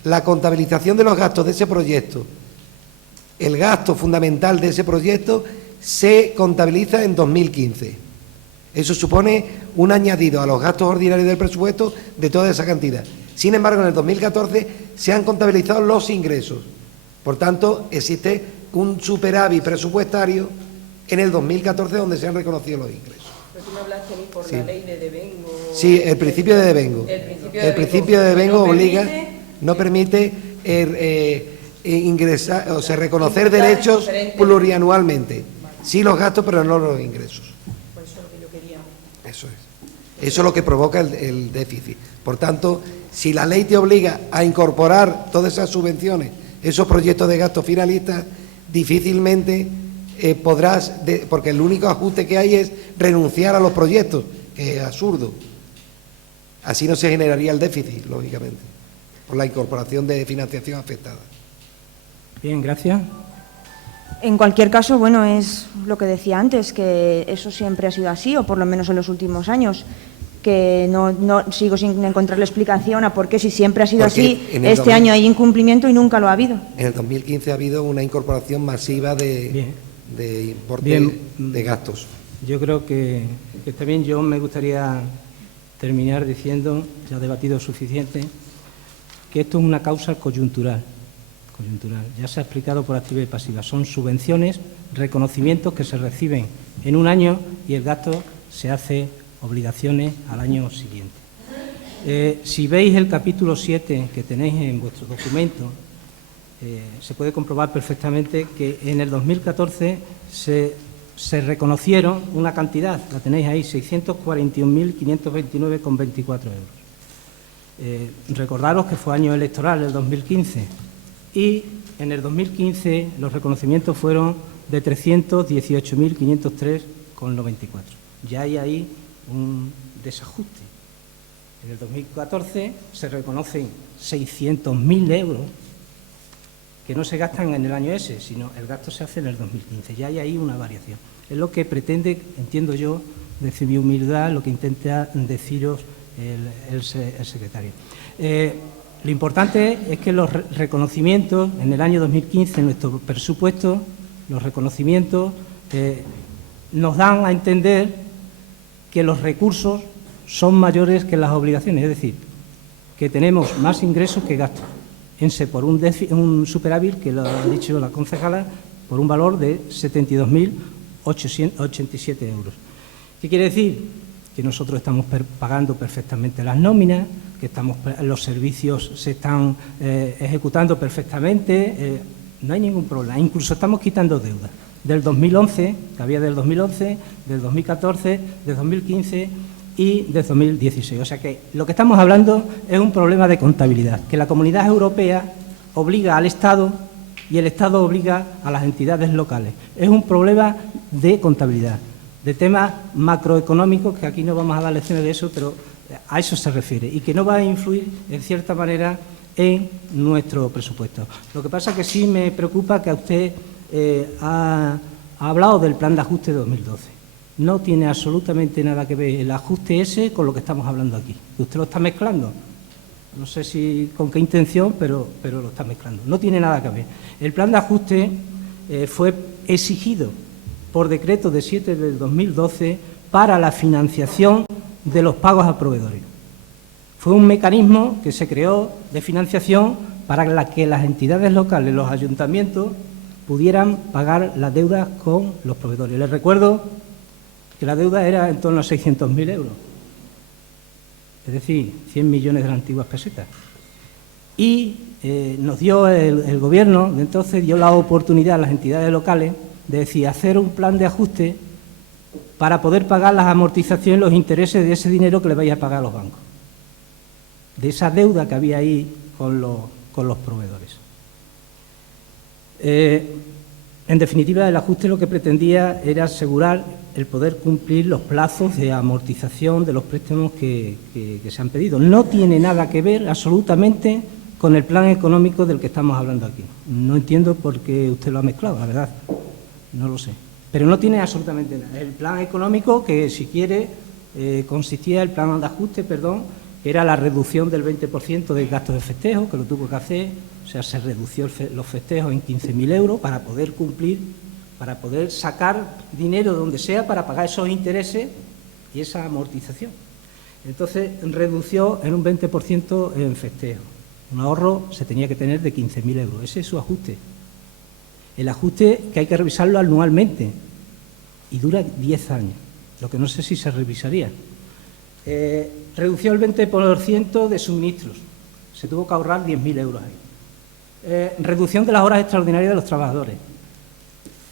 la contabilización de los gastos de ese proyecto, el gasto fundamental de ese proyecto, se contabiliza en 2015. Eso supone un añadido a los gastos ordinarios del presupuesto de toda esa cantidad. Sin embargo, en el 2014 se han contabilizado los ingresos. Por tanto, existe un superávit presupuestario en el 2014 donde se han reconocido los ingresos. Pero tú me hablaste a mí por la ley de devengo. Sí, el principio de devengo. El principio de devengo obliga, no permite ingresar, o sea, reconocer derechos plurianualmente. Sí los gastos, pero no los ingresos. Por eso es lo que yo quería. Eso es. Eso es lo que provoca el déficit. Por tanto, si la ley te obliga a incorporar todas esas subvenciones, esos proyectos de gasto finalistas, difícilmente podrás, porque el único ajuste que hay es renunciar a los proyectos, que es absurdo. Así no se generaría el déficit, lógicamente, por la incorporación de financiación afectada. Bien, gracias. En cualquier caso, bueno, es lo que decía antes, que eso siempre ha sido así, o por lo menos en los últimos años, que no sigo sin encontrarle explicación a por qué, si siempre ha sido así, este año hay incumplimiento y nunca lo ha habido. En el 2015 ha habido una incorporación masiva de importe de gastos. Yo creo que también yo me gustaría terminar diciendo, ya he debatido suficiente, que esto es una causa coyuntural. Ya se ha explicado por activa y pasiva. Son subvenciones, reconocimientos que se reciben en un año y el gasto se hace obligaciones al año siguiente. Si veis el capítulo 7 que tenéis en vuestro documento, se puede comprobar perfectamente que en el 2014 se reconocieron una cantidad, la tenéis ahí, 641.529,24 euros. Recordaros que fue año electoral, el 2015, y en el 2015 los reconocimientos fueron de 318.503,94. Ya hay ahí un desajuste. En el 2014 se reconocen 600.000 euros que no se gastan en el año ese, sino el gasto se hace en el 2015. Ya hay ahí una variación. Es lo que pretende, entiendo yo, desde mi humildad, lo que intenta deciros el secretario. Lo importante es que los reconocimientos, en el año 2015, en nuestro presupuesto, los reconocimientos nos dan a entender que los recursos son mayores que las obligaciones, es decir, que tenemos más ingresos que gastos, por un superávit, que lo ha dicho la concejala, por un valor de 72.887 euros. ¿Qué quiere decir? Que nosotros estamos pagando perfectamente las nóminas, que los servicios se están ejecutando perfectamente, no hay ningún problema. Incluso estamos quitando deuda del 2011, que había del 2011, del 2014, del 2015 y del 2016. O sea que lo que estamos hablando es un problema de contabilidad, que la Comunidad Europea obliga al Estado y el Estado obliga a las entidades locales. Es un problema de contabilidad, de temas macroeconómicos, que aquí no vamos a dar lecciones de eso, pero a eso se refiere, y que no va a influir, en cierta manera, en nuestro presupuesto. Lo que pasa es que sí me preocupa que a usted ha hablado del plan de ajuste de 2012. No tiene absolutamente nada que ver el ajuste ese con lo que estamos hablando aquí. Usted lo está mezclando. No sé si con qué intención, pero lo está mezclando. No tiene nada que ver. El plan de ajuste fue exigido por decreto de 7 del 2012 para la financiación de los pagos a proveedores. Fue un mecanismo que se creó de financiación para que las entidades locales, los ayuntamientos, pudieran pagar las deudas con los proveedores. Les recuerdo que la deuda era en torno a 600.000 euros, es decir, 100 millones de las antiguas pesetas. Y nos dio el Gobierno, de entonces dio la oportunidad a las entidades locales de decir, hacer un plan de ajuste para poder pagar las amortizaciones y los intereses de ese dinero que le vaya a pagar a los bancos, de esa deuda que había ahí con los proveedores. En definitiva, el ajuste lo que pretendía era asegurar el poder cumplir los plazos de amortización de los préstamos que se han pedido. No tiene nada que ver absolutamente con el plan económico del que estamos hablando aquí. No entiendo por qué usted lo ha mezclado, la verdad, no lo sé. Pero no tiene absolutamente nada. El plan económico, que si quiere, consistía, el plan de ajuste, perdón, que era la reducción del 20% del gasto de festejo, que lo tuvo que hacer, o sea, se redució los festejos en 15.000 euros para poder cumplir, para poder sacar dinero donde sea para pagar esos intereses y esa amortización. Entonces, redució en un 20% en festejo. Un ahorro se tenía que tener de 15.000 euros. Ese es su ajuste. El ajuste que hay que revisarlo anualmente y dura 10 años, lo que no sé si se revisaría. Redució el 20% de suministros, se tuvo que ahorrar 10.000 euros ahí. Reducción de las horas extraordinarias de los trabajadores,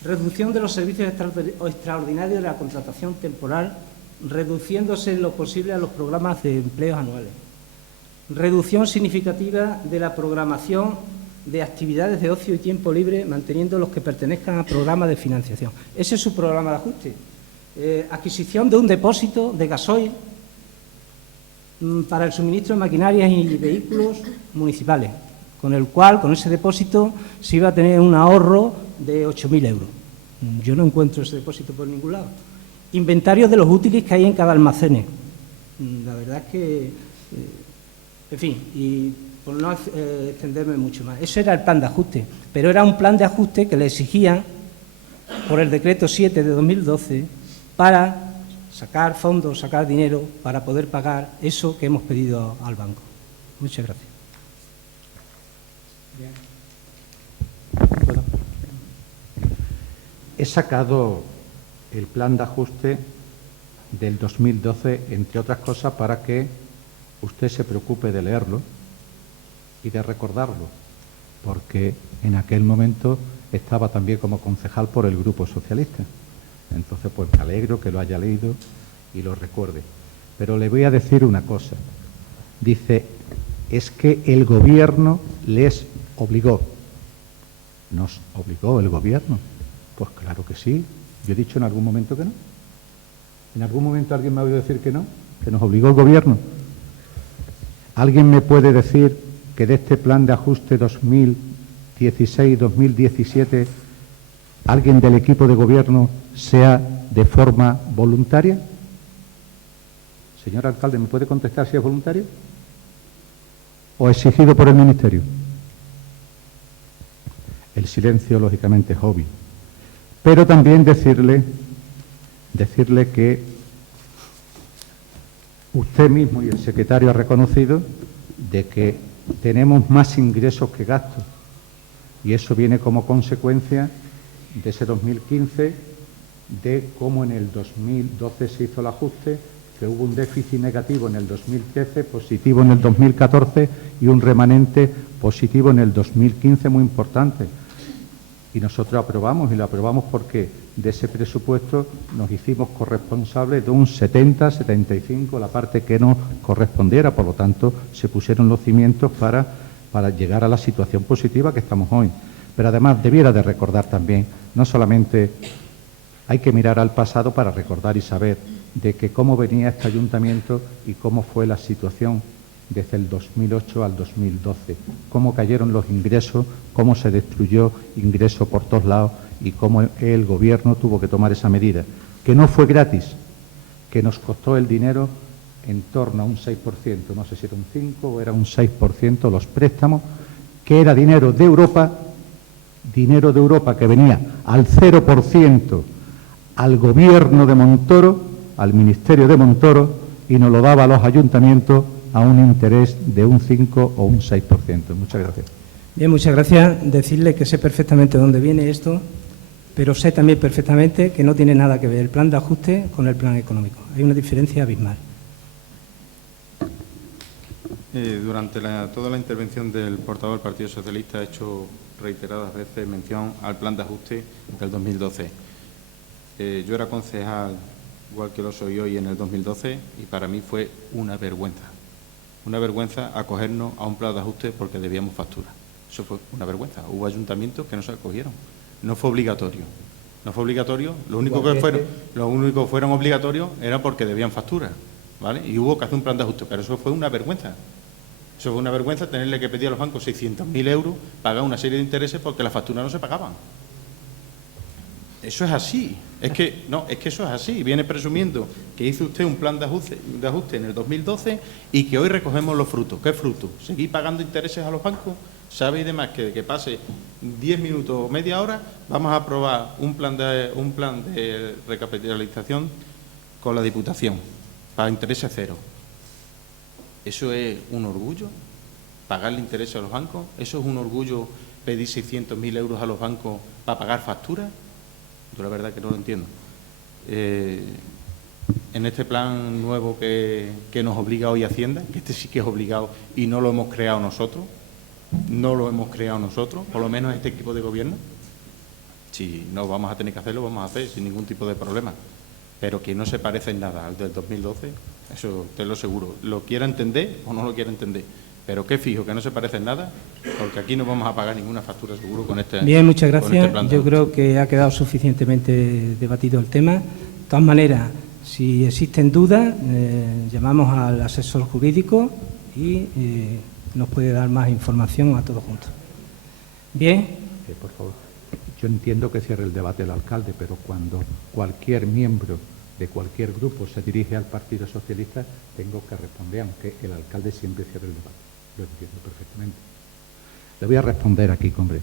reducción de los servicios extraordinarios de la contratación temporal, reduciéndose en lo posible a los programas de empleos anuales. Reducción significativa de la programación de actividades de ocio y tiempo libre, manteniendo los que pertenezcan a programas de financiación. Ese es su programa de ajuste. Adquisición de un depósito de gasoil para el suministro de maquinarias y vehículos municipales, con el cual, con ese depósito, se iba a tener un ahorro de 8.000 euros. Yo no encuentro ese depósito por ningún lado. Inventario de los útiles que hay en cada almacén. La verdad es que, en fin, y por no extenderme mucho más. Ese era el plan de ajuste, pero era un plan de ajuste que le exigían por el decreto 7 de 2012 para sacar fondos, sacar dinero para poder pagar eso que hemos pedido al banco. Muchas gracias. Bueno, he sacado el plan de ajuste del 2012, entre otras cosas, para que usted se preocupe de leerlo y de recordarlo, porque en aquel momento estaba también como concejal por el Grupo Socialista. Entonces, pues me alegro que lo haya leído y lo recuerde. Pero le voy a decir una cosa. Dice, es que el Gobierno les obligó. ¿Nos obligó el Gobierno? Pues claro que sí. Yo he dicho en algún momento que no. ¿En algún momento alguien me ha oído decir que no? ¿Que nos obligó el Gobierno? ¿Alguien me puede decir que de este plan de ajuste 2016-2017 alguien del equipo de Gobierno sea de forma voluntaria? Señor alcalde, ¿me puede contestar si es voluntario o exigido por el Ministerio? El silencio, lógicamente, es obvio. Pero también decirle que usted mismo y el secretario ha reconocido de que tenemos más ingresos que gastos, y eso viene como consecuencia de ese 2015, de cómo en el 2012 se hizo el ajuste, que hubo un déficit negativo en el 2013, positivo en el 2014 y un remanente positivo en el 2015 muy importante. Y nosotros aprobamos, y lo aprobamos porque de ese presupuesto nos hicimos corresponsables de un 70-75, la parte que nos correspondiera. Por lo tanto, se pusieron los cimientos para llegar a la situación positiva que estamos hoy. Pero además debiera de recordar también, no solamente hay que mirar al pasado para recordar y saber de que cómo venía este ayuntamiento y cómo fue la situación desde el 2008 al 2012, cómo cayeron los ingresos, cómo se destruyó ingreso por todos lados y cómo el Gobierno tuvo que tomar esa medida, que no fue gratis, que nos costó el dinero en torno a un 6%, no sé si era un 5 o era un 6% los préstamos, que era dinero de Europa que venía al 0% al gobierno de Montoro, al ministerio de Montoro, y nos lo daba a los ayuntamientos a un interés de un 5 o un 6%. Muchas gracias. Bien, muchas gracias. Decirle que sé perfectamente dónde viene esto, pero sé también perfectamente que no tiene nada que ver el plan de ajuste con el plan económico. Hay una diferencia abismal. Durante toda la intervención del portavoz del Partido Socialista ha hecho reiteradas veces mención al plan de ajuste del 2012. Yo era concejal, igual que lo soy hoy, en el 2012, y para mí fue una vergüenza. Una vergüenza acogernos a un plan de ajuste porque debíamos factura. Eso fue una vergüenza. Hubo ayuntamientos que no se acogieron. No fue obligatorio. No fue obligatorio. Lo único que fueron obligatorios era porque debían factura, ¿vale? Y hubo que hacer un plan de ajuste, pero eso fue una vergüenza. Eso fue una vergüenza tenerle que pedir a los bancos 600.000 euros, pagar una serie de intereses porque las facturas no se pagaban. Eso es así. Es que eso es así. Viene presumiendo que hizo usted un plan de ajuste en el 2012 y que hoy recogemos los frutos. ¿Qué frutos? ¿Seguir pagando intereses a los bancos? ¿Sabe y demás que pase 10 minutos o media hora vamos a aprobar un plan de recapitalización con la Diputación para intereses cero? ¿Eso es un orgullo? ¿Pagarle intereses a los bancos? ¿Eso es un orgullo pedir 600.000 euros a los bancos para pagar facturas? Yo la verdad que no lo entiendo. En este plan nuevo que nos obliga hoy Hacienda, que este sí que es obligado y no lo hemos creado nosotros, por lo menos este equipo de gobierno, si no vamos a tener que hacerlo, vamos a hacer sin ningún tipo de problema. Pero que no se parece en nada al del 2012, eso te lo aseguro. Lo quiera entender o no lo quiera entender, pero que fijo que no se parece en nada, porque aquí no vamos a pagar ninguna factura seguro con este. Bien, muchas gracias. Yo creo que ha quedado suficientemente debatido el tema. De todas maneras, si existen dudas, llamamos al asesor jurídico y nos puede dar más información a todos juntos. Bien. Por favor. Yo entiendo que cierre el debate el alcalde, pero cuando cualquier miembro de cualquier grupo se dirige al Partido Socialista, tengo que responder, aunque el alcalde siempre cierre el debate. Lo entiendo perfectamente. Le voy a responder aquí, hombre.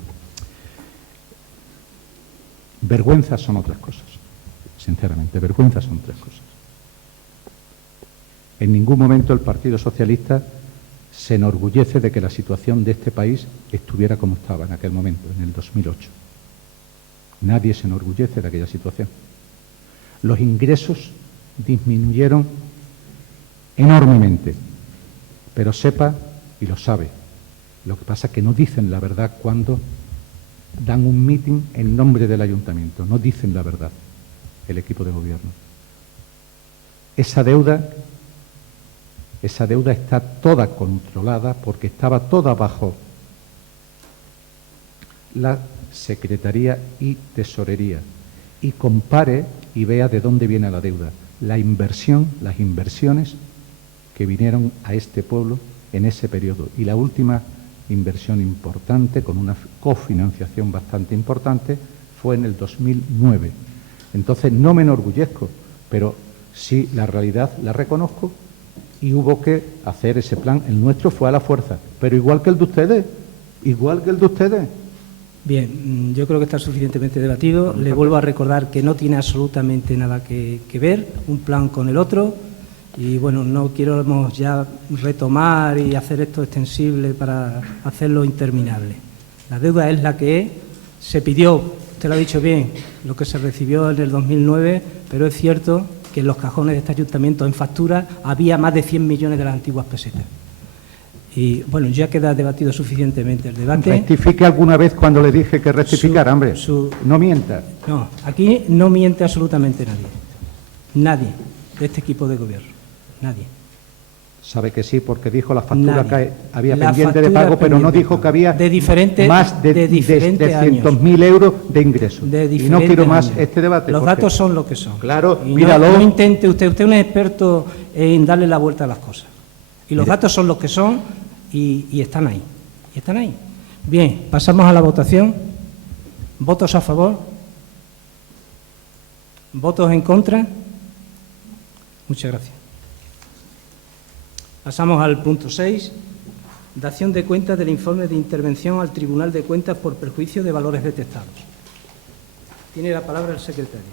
Vergüenzas son otras cosas. Sinceramente, vergüenzas son otras cosas. En ningún momento el Partido Socialista se enorgullece de que la situación de este país estuviera como estaba en aquel momento, en el 2008. Nadie se enorgullece de aquella situación. Los ingresos disminuyeron enormemente, pero sepa, y lo sabe, lo que pasa es que no dicen la verdad cuando dan un mitin en nombre del ayuntamiento, no dicen la verdad el equipo de gobierno. Esa deuda está toda controlada porque estaba toda bajo la Secretaría y Tesorería. Y compare y vea de dónde viene la deuda. Las inversiones que vinieron a este pueblo en ese periodo. Y la última inversión importante, con una cofinanciación bastante importante, fue en el 2009. Entonces, no me enorgullezco, pero sí la realidad la reconozco y hubo que hacer ese plan. El nuestro fue a la fuerza, pero igual que el de ustedes. Bien, yo creo que está suficientemente debatido. Le vuelvo a recordar que no tiene absolutamente nada que ver un plan con el otro. Y bueno, no quiero ya retomar y hacer esto extensible para hacerlo interminable. La deuda es la que es. Se pidió, usted lo ha dicho bien, lo que se recibió en el 2009, pero es cierto que en los cajones de este ayuntamiento en factura había más de 100 millones de las antiguas pesetas. Y bueno, ya queda debatido suficientemente el debate. Rectifique alguna vez cuando le dije que rectificara, hombre. No mienta. No, aquí no miente absolutamente nadie. Nadie de este equipo de gobierno. Nadie. Sabe que sí, porque dijo la factura que había pendiente de pago, pero no dijo que había más de 300.000 euros de ingresos. Y no quiero más este debate. Los datos son lo que son. Claro, y míralo. No intente usted es un experto en darle la vuelta a las cosas. Y los datos son los que son y están ahí. Y están ahí. Bien, pasamos a la votación. ¿Votos a favor? ¿Votos en contra? Muchas gracias. Pasamos al punto 6, dación de cuentas del informe de intervención al Tribunal de Cuentas por perjuicio de valores detectados. Tiene la palabra el secretario.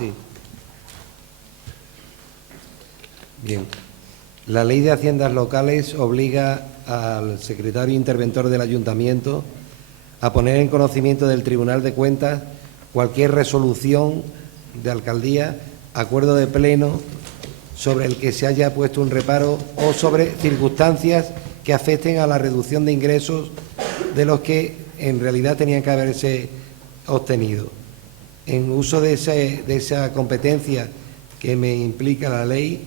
Sí. Bien. La Ley de Haciendas Locales obliga al secretario interventor del Ayuntamiento a poner en conocimiento del Tribunal de Cuentas cualquier resolución de alcaldía, acuerdo de pleno sobre el que se haya puesto un reparo o sobre circunstancias que afecten a la reducción de ingresos de los que en realidad tenían que haberse obtenido. En uso de esa competencia que me implica la ley,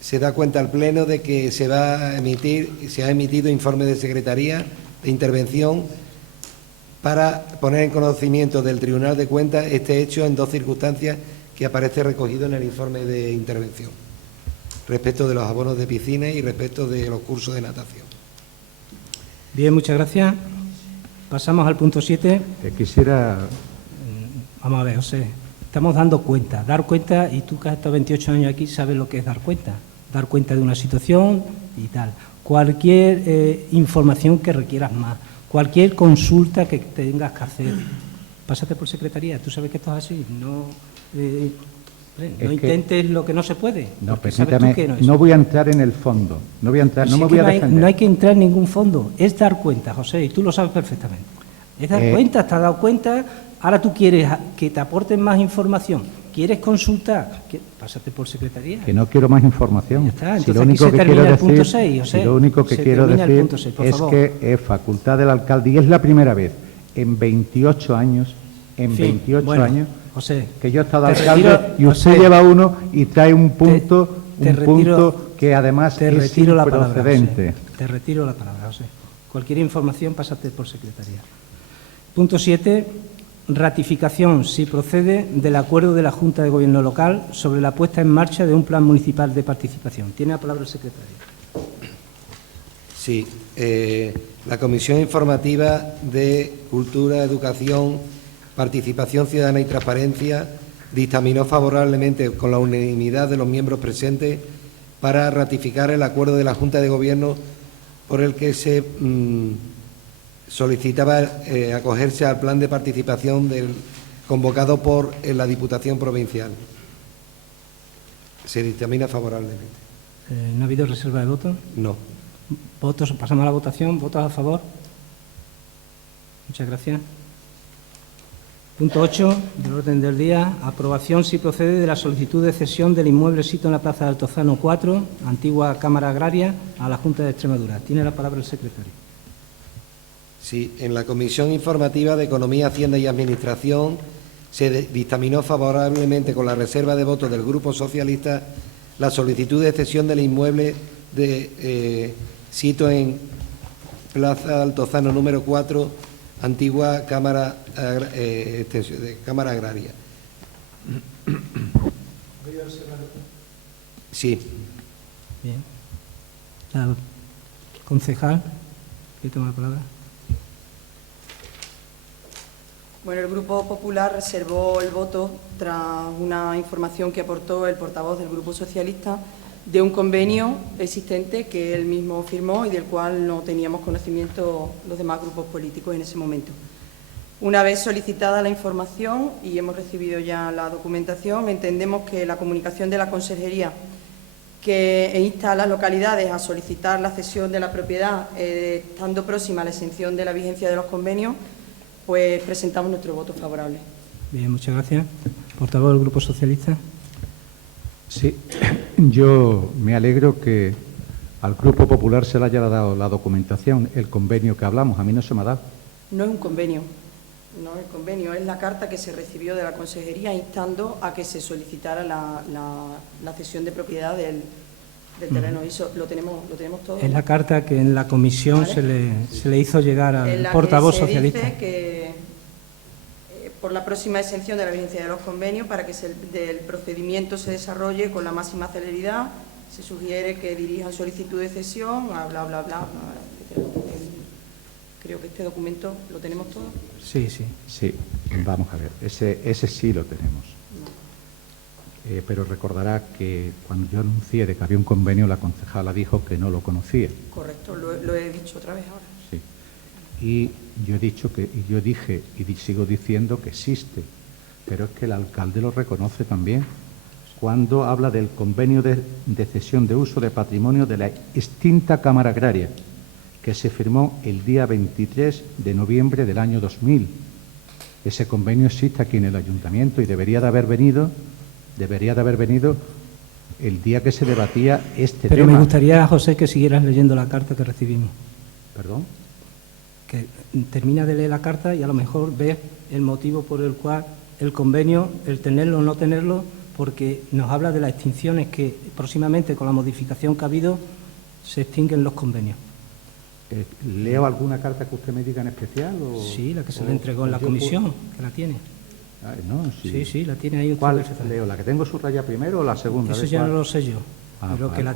se da cuenta al Pleno de que se ha emitido informe de Secretaría de Intervención para poner en conocimiento del Tribunal de Cuentas este hecho en dos circunstancias que aparece recogido en el informe de intervención, respecto de los abonos de piscina y respecto de los cursos de natación. Bien, muchas gracias. Pasamos al punto 7. Quisiera... Vamos a ver, José, estamos dando cuenta, dar cuenta, y tú que has estado 28 años aquí sabes lo que es dar cuenta de una situación y tal. Cualquier información que requieras más, cualquier consulta que tengas que hacer, pásate por secretaría. Tú sabes que esto es así, no intentes lo que no se puede. No, permítame, no voy a entrar en el fondo, no voy a entrar, no me voy a defender. No hay que entrar en ningún fondo, es dar cuenta, José, y tú lo sabes perfectamente. Es dar cuenta, te has dado cuenta, ahora tú quieres que te aporten más información, quieres consultar, pásate por secretaría. Que no quiero más información. Ya está, Si lo único que quiero decir, José, si lo único que quiero decir es que es facultad del alcalde, y es la primera vez en 28 años, José, que yo he estado alcalde y usted lleva uno y trae un punto, que además es improcedente. Te retiro la palabra, José. Cualquier información, pásate por secretaría. Punto 7. Ratificación, si procede, del acuerdo de la Junta de Gobierno Local sobre la puesta en marcha de un plan municipal de participación. Tiene la palabra el secretario. Sí. La Comisión Informativa de Cultura, Educación, Participación Ciudadana y Transparencia dictaminó favorablemente con la unanimidad de los miembros presentes para ratificar el acuerdo de la Junta de Gobierno por el que se solicitaba acogerse al plan de participación convocado por la Diputación Provincial. Se dictamina favorablemente. ¿No ha habido reserva de votos? No. ¿Votos? Pasamos a la votación. ¿Votos a favor? Muchas gracias. Punto 8 del orden del día. Aprobación, si procede, de la solicitud de cesión del inmueble sito en la Plaza de Altozano 4, antigua Cámara Agraria, a la Junta de Extremadura. Tiene la palabra el secretario. Sí, en la Comisión Informativa de Economía, Hacienda y Administración se dictaminó favorablemente con la reserva de votos del Grupo Socialista la solicitud de cesión del inmueble de sito en Plaza Altozano número 4, antigua Cámara Agraria. Sí. Bien. La concejal, ¿quiere tomar la palabra? Bueno, el Grupo Popular reservó el voto tras una información que aportó el portavoz del Grupo Socialista de un convenio existente que él mismo firmó y del cual no teníamos conocimiento los demás grupos políticos en ese momento. Una vez solicitada la información y hemos recibido ya la documentación, entendemos que la comunicación de la Consejería que insta a las localidades a solicitar la cesión de la propiedad, estando próxima a la exención de la vigencia de los convenios, pues presentamos nuestro voto favorable. Bien, muchas gracias. Portavoz del Grupo Socialista. Sí, yo me alegro que al Grupo Popular se le haya dado la documentación, el convenio que hablamos. A mí no se me ha dado. No es un convenio, no es convenio, es la carta que se recibió de la Consejería instando a que se solicitara la cesión de propiedad del terreno. Eso lo tenemos todo. Es la carta que en la comisión, ¿vale?, se le hizo llegar al portavoz socialista. Dice que por la próxima exención de la vigencia de los convenios, para que el procedimiento se desarrolle con la máxima celeridad, se sugiere que dirijan solicitud de cesión, bla, bla, bla. Creo que este documento lo tenemos todo. Sí. Sí, vamos a ver, ese sí lo tenemos. Pero recordará que cuando yo anuncié de que había un convenio, la concejala dijo que no lo conocía. Correcto, lo he dicho otra vez ahora. Sí. Y yo he dicho que, y yo dije y sigo diciendo que existe, pero es que el alcalde lo reconoce también cuando habla del convenio de cesión de uso de patrimonio de la extinta Cámara Agraria, que se firmó el día 23 de noviembre del año 2000. Ese convenio existe aquí en el Ayuntamiento y debería de haber venido el día que se debatía este Pero tema. me gustaría, José, que siguieras leyendo la carta que recibimos. ¿Perdón? Que termina de leer la carta y a lo mejor ves el motivo por el cual el convenio, el tenerlo o no tenerlo, porque nos habla de las extinciones que próximamente, con la modificación que ha habido, se extinguen los convenios. ¿Leo alguna carta que usted me diga en especial? Sí, la que se le entregó en la comisión, que la tiene. No, Sí, la tiene ahí. ¿Cuál leo? ¿La que tengo subrayada primero o la segunda? Eso ya no lo sé yo. Pero vale. que la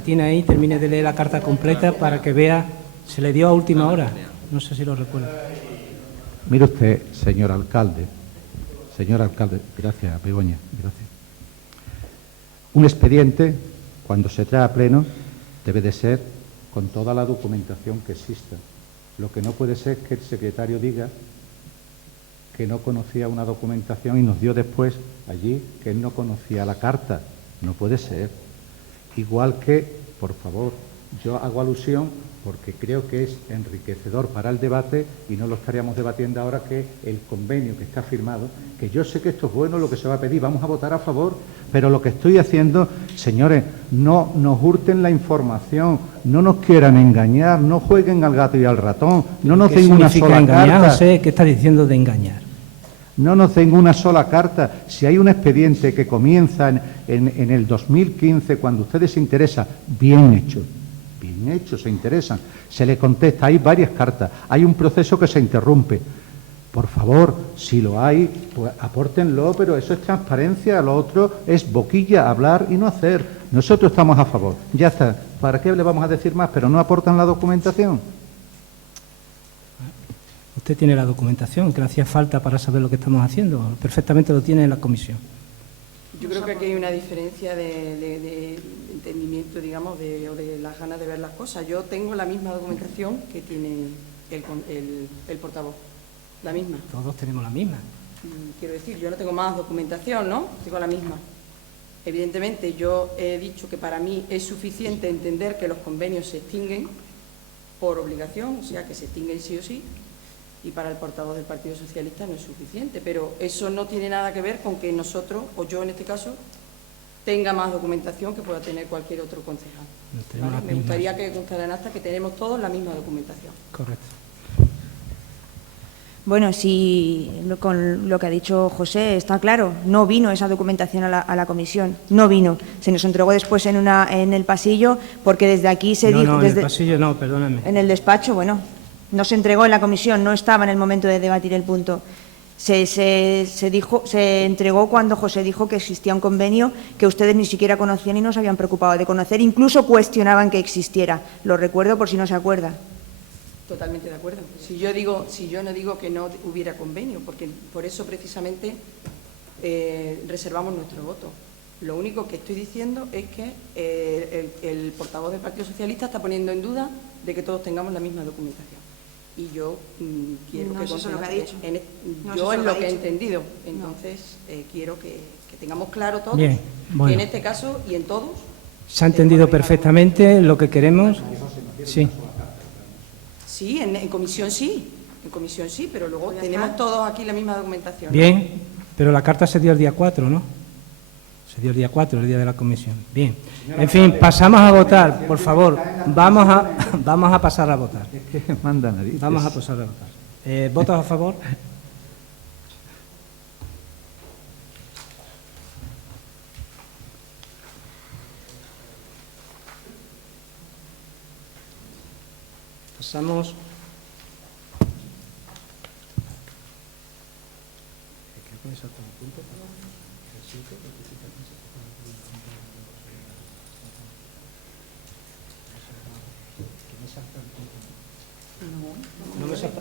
tiene ahí, termine de leer la carta completa para que vea. Se le dio a última hora. No sé si lo recuerda. Mire usted, señor alcalde, gracias, Begoña, gracias. Un expediente, cuando se trae a pleno, debe de ser con toda la documentación que exista. Lo que no puede ser es que el secretario diga que no conocía una documentación y nos dio después allí que él no conocía la carta. No puede ser. Igual que, por favor, yo hago alusión porque creo que es enriquecedor para el debate y no lo estaríamos debatiendo ahora, que el convenio que está firmado, que yo sé que esto es bueno lo que se va a pedir, vamos a votar a favor, pero lo que estoy haciendo, señores, no nos hurten la información, no nos quieran engañar, no jueguen al gato y al ratón, no nos den una sola engañar, carta. José, ¿qué está diciendo de engañar? No nos den una sola carta. Si hay un expediente que comienza en el 2015, cuando ustedes se interesan, bien hecho, se interesan, se le contesta, hay varias cartas, hay un proceso que se interrumpe. Por favor, si lo hay, pues apórtenlo, pero eso es transparencia, lo otro es boquilla, hablar y no hacer. Nosotros estamos a favor, ya está. ¿Para qué le vamos a decir más? Pero no aportan la documentación. Usted tiene la documentación, que le hacía falta para saber lo que estamos haciendo. Perfectamente lo tiene en la comisión. Yo creo que aquí hay una diferencia de entendimiento, digamos, o de las ganas de ver las cosas. Yo tengo la misma documentación que tiene el portavoz, la misma. Todos tenemos la misma. Quiero decir, yo no tengo más documentación, ¿no? Tengo la misma. Evidentemente, yo he dicho que para mí es suficiente entender que los convenios se extinguen por obligación, o sea, que se extinguen sí o sí, y para el portavoz del Partido Socialista no es suficiente, pero eso no tiene nada que ver con que nosotros, o yo en este caso, tenga más documentación que pueda tener cualquier otro concejal. ¿Vale? Me gustaría que constara en acta que tenemos todos la misma documentación. Correcto. Bueno, si con lo que ha dicho José está claro, no vino esa documentación a la comisión, no vino. Se nos entregó después en el pasillo, porque desde aquí se dijo... No, en el pasillo no, perdóname. En el despacho, bueno, no se entregó en la comisión, no estaba en el momento de debatir el punto. Se entregó cuando José dijo que existía un convenio que ustedes ni siquiera conocían y no se habían preocupado de conocer, incluso cuestionaban que existiera. Lo recuerdo por si no se acuerda. Totalmente de acuerdo. Si yo no digo que no hubiera convenio, porque por eso precisamente reservamos nuestro voto. Lo único que estoy diciendo es que el portavoz del Partido Socialista está poniendo en duda de que todos tengamos la misma documentación. Y yo quiero que... Eso es lo que ha dicho. Yo es lo que he entendido. Entonces, quiero que tengamos claro todos, Bien, bueno. que en este caso y en todos... Se ha entendido perfectamente lo que queremos. Sí. Sí, en comisión sí, pero luego tenemos todos aquí la misma documentación. Bien, pero la carta se dio el día 4, ¿no? Se dio el día 4, el día de la comisión. Bien. En fin, pasamos a votar, por favor. Vamos a pasar a votar. Es que manda narices. Vamos a pasar a votar. ¿Votos a favor? Pasamos.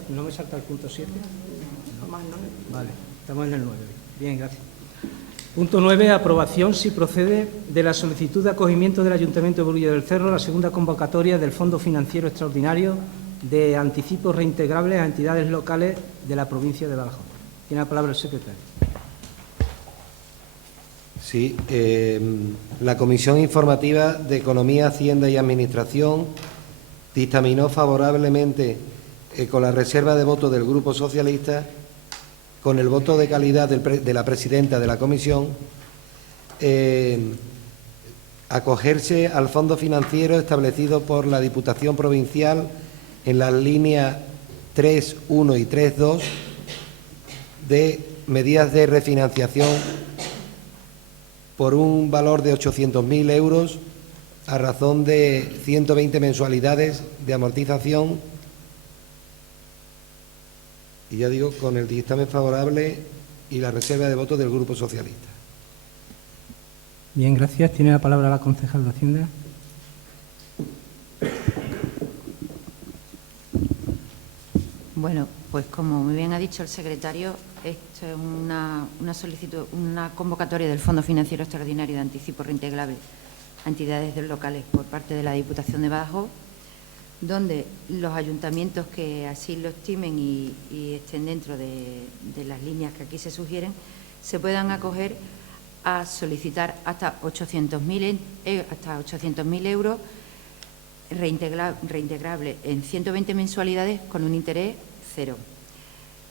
¿No me salta el punto 7? Vale, estamos en el 9. Bien, gracias. Punto 9. Aprobación, si procede, de la solicitud de acogimiento del Ayuntamiento de Burguillo del Cerro a la segunda convocatoria del Fondo Financiero Extraordinario de anticipos reintegrables a entidades locales de la provincia de Badajoz. Tiene la palabra el secretario. Sí, la Comisión Informativa de Economía, Hacienda y Administración dictaminó favorablemente, con la reserva de voto del Grupo Socialista, con el voto de calidad de la presidenta de la Comisión, acogerse al fondo financiero establecido por la Diputación Provincial en las líneas 3.1 y 3.2 de medidas de refinanciación por un valor de 800.000 euros a razón de 120 mensualidades de amortización, y ya digo, con el dictamen favorable y la reserva de votos del Grupo Socialista. Bien, gracias. Tiene la palabra la concejal de Hacienda. Bueno, pues como muy bien ha dicho el secretario, esto es una solicitud, una convocatoria del Fondo Financiero Extraordinario de Anticipo Reintegrable a entidades locales por parte de la Diputación de Badajoz, donde los ayuntamientos que así lo estimen y estén dentro de las líneas que aquí se sugieren, se puedan acoger a solicitar hasta 800.000 euros reintegrable en 120 mensualidades con un interés cero.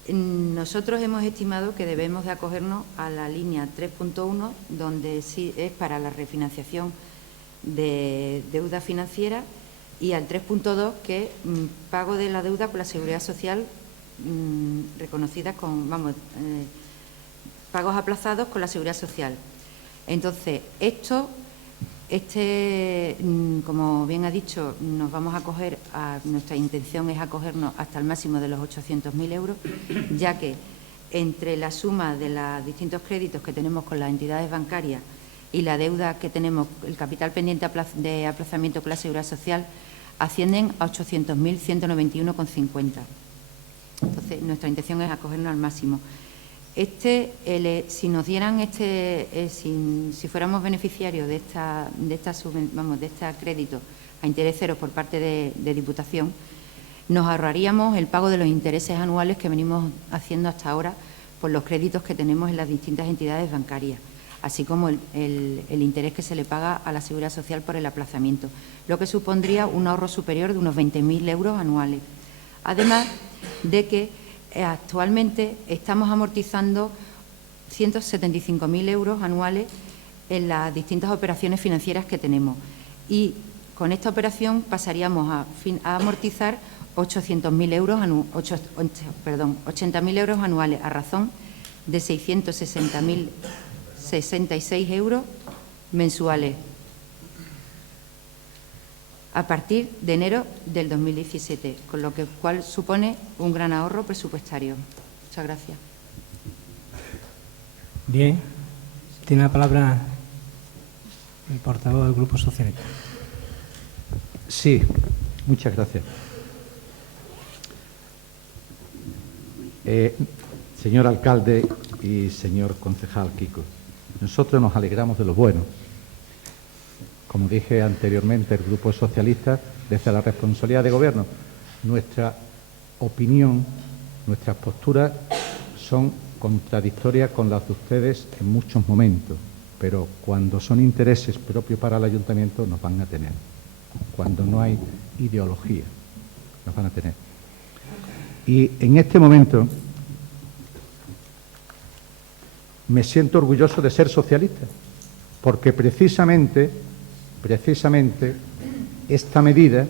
Nosotros hemos estimado que debemos de acogernos a la línea 3.1, donde sí es para la refinanciación de deuda financiera, y al 3.2, que es pago de la deuda con la Seguridad Social reconocida con, pagos aplazados con la Seguridad Social. Entonces, como bien ha dicho, nos vamos a acoger, nuestra intención es acogernos hasta el máximo de los 800.000 euros, ya que entre la suma de los distintos créditos que tenemos con las entidades bancarias y la deuda que tenemos, el capital pendiente de aplazamiento con la Seguridad Social, ascienden a 800.191,50. Entonces, nuestra intención es acogernos al máximo. Si nos dieran si fuéramos beneficiarios de este crédito a interés cero por parte de Diputación, nos ahorraríamos el pago de los intereses anuales que venimos haciendo hasta ahora por los créditos que tenemos en las distintas entidades bancarias, así como el interés que se le paga a la Seguridad Social por el aplazamiento, lo que supondría un ahorro superior de unos 20.000 euros anuales. Además de que actualmente estamos amortizando 175.000 euros anuales en las distintas operaciones financieras que tenemos, y con esta operación pasaríamos a amortizar 80.000 euros anuales a razón de 660.066 euros mensuales a partir de enero del 2017, con lo cual supone un gran ahorro presupuestario. Muchas gracias. Bien. Tiene la palabra el portavoz del Grupo Socialista. Sí, muchas gracias. Señor alcalde y señor concejal Kiko, nosotros nos alegramos de lo bueno. Como dije anteriormente, el Grupo Socialista, desde la responsabilidad de Gobierno, nuestra opinión, nuestras posturas son contradictorias con las de ustedes en muchos momentos, pero cuando son intereses propios para el Ayuntamiento nos van a tener. Cuando no hay ideología, nos van a tener. Y en este momento me siento orgulloso de ser socialista, porque precisamente esta medida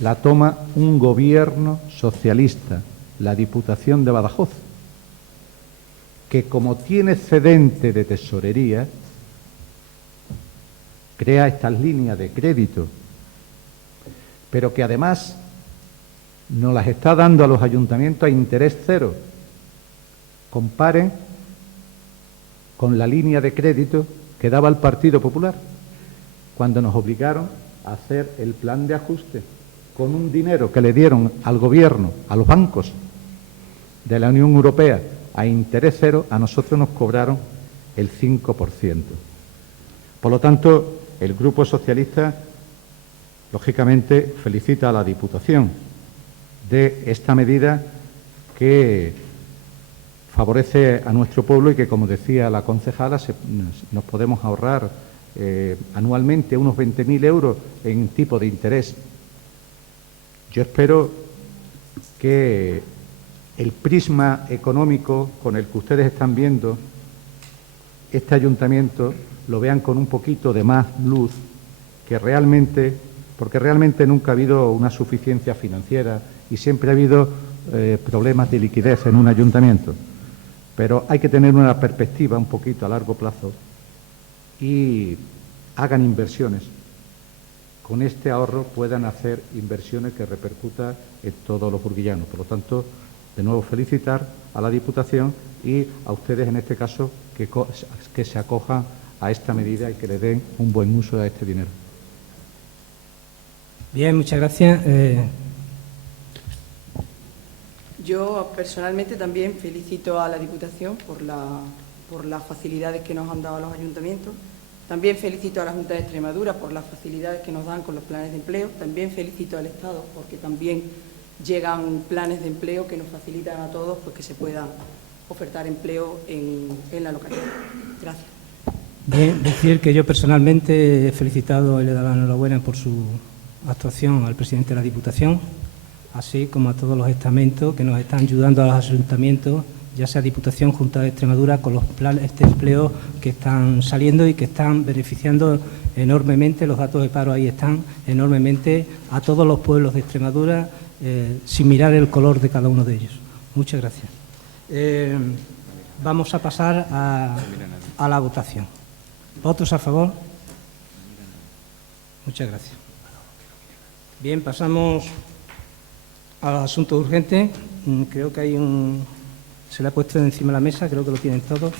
la toma un gobierno socialista, la Diputación de Badajoz, que como tiene excedente de tesorería, crea estas líneas de crédito, pero que además nos las está dando a los ayuntamientos a interés cero. Comparen con la línea de crédito que daba el Partido Popular cuando nos obligaron a hacer el plan de ajuste con un dinero que le dieron al Gobierno, a los bancos de la Unión Europea a interés cero. A nosotros nos cobraron el 5%. Por lo tanto, el Grupo Socialista lógicamente, felicita a la Diputación de esta medida que favorece a nuestro pueblo y que, como decía la concejala, nos podemos ahorrar anualmente unos 20.000 euros en tipo de interés. Yo espero que el prisma económico con el que ustedes están viendo este ayuntamiento lo vean con un poquito de más luz, porque realmente nunca ha habido una suficiencia financiera y siempre ha habido problemas de liquidez en un ayuntamiento. Pero hay que tener una perspectiva un poquito a largo plazo y hagan inversiones. Con este ahorro puedan hacer inversiones que repercutan en todos los burguillanos. Por lo tanto, de nuevo felicitar a la Diputación y a ustedes en este caso que se acojan a esta medida y que le den un buen uso a este dinero. Bien, muchas gracias. Yo personalmente también felicito a la Diputación por las facilidades que nos han dado a los ayuntamientos. También felicito a la Junta de Extremadura por las facilidades que nos dan con los planes de empleo. También felicito al Estado porque también llegan planes de empleo que nos facilitan a todos pues, que se pueda ofertar empleo en la localidad. Gracias. Bien, decir que yo personalmente he felicitado y le he dado la enhorabuena por su actuación al presidente de la Diputación, así como a todos los estamentos que nos están ayudando a los ayuntamientos, ya sea Diputación, Junta de Extremadura, con los planes de empleo que están saliendo y que están beneficiando enormemente, los datos de paro ahí están, enormemente a todos los pueblos de Extremadura, sin mirar el color de cada uno de ellos. Muchas gracias. Vamos a pasar a la votación. ¿Votos a favor? Muchas gracias. Bien, pasamos a los asuntos urgentes. Creo que se le ha puesto encima de la mesa, creo que lo tienen todos.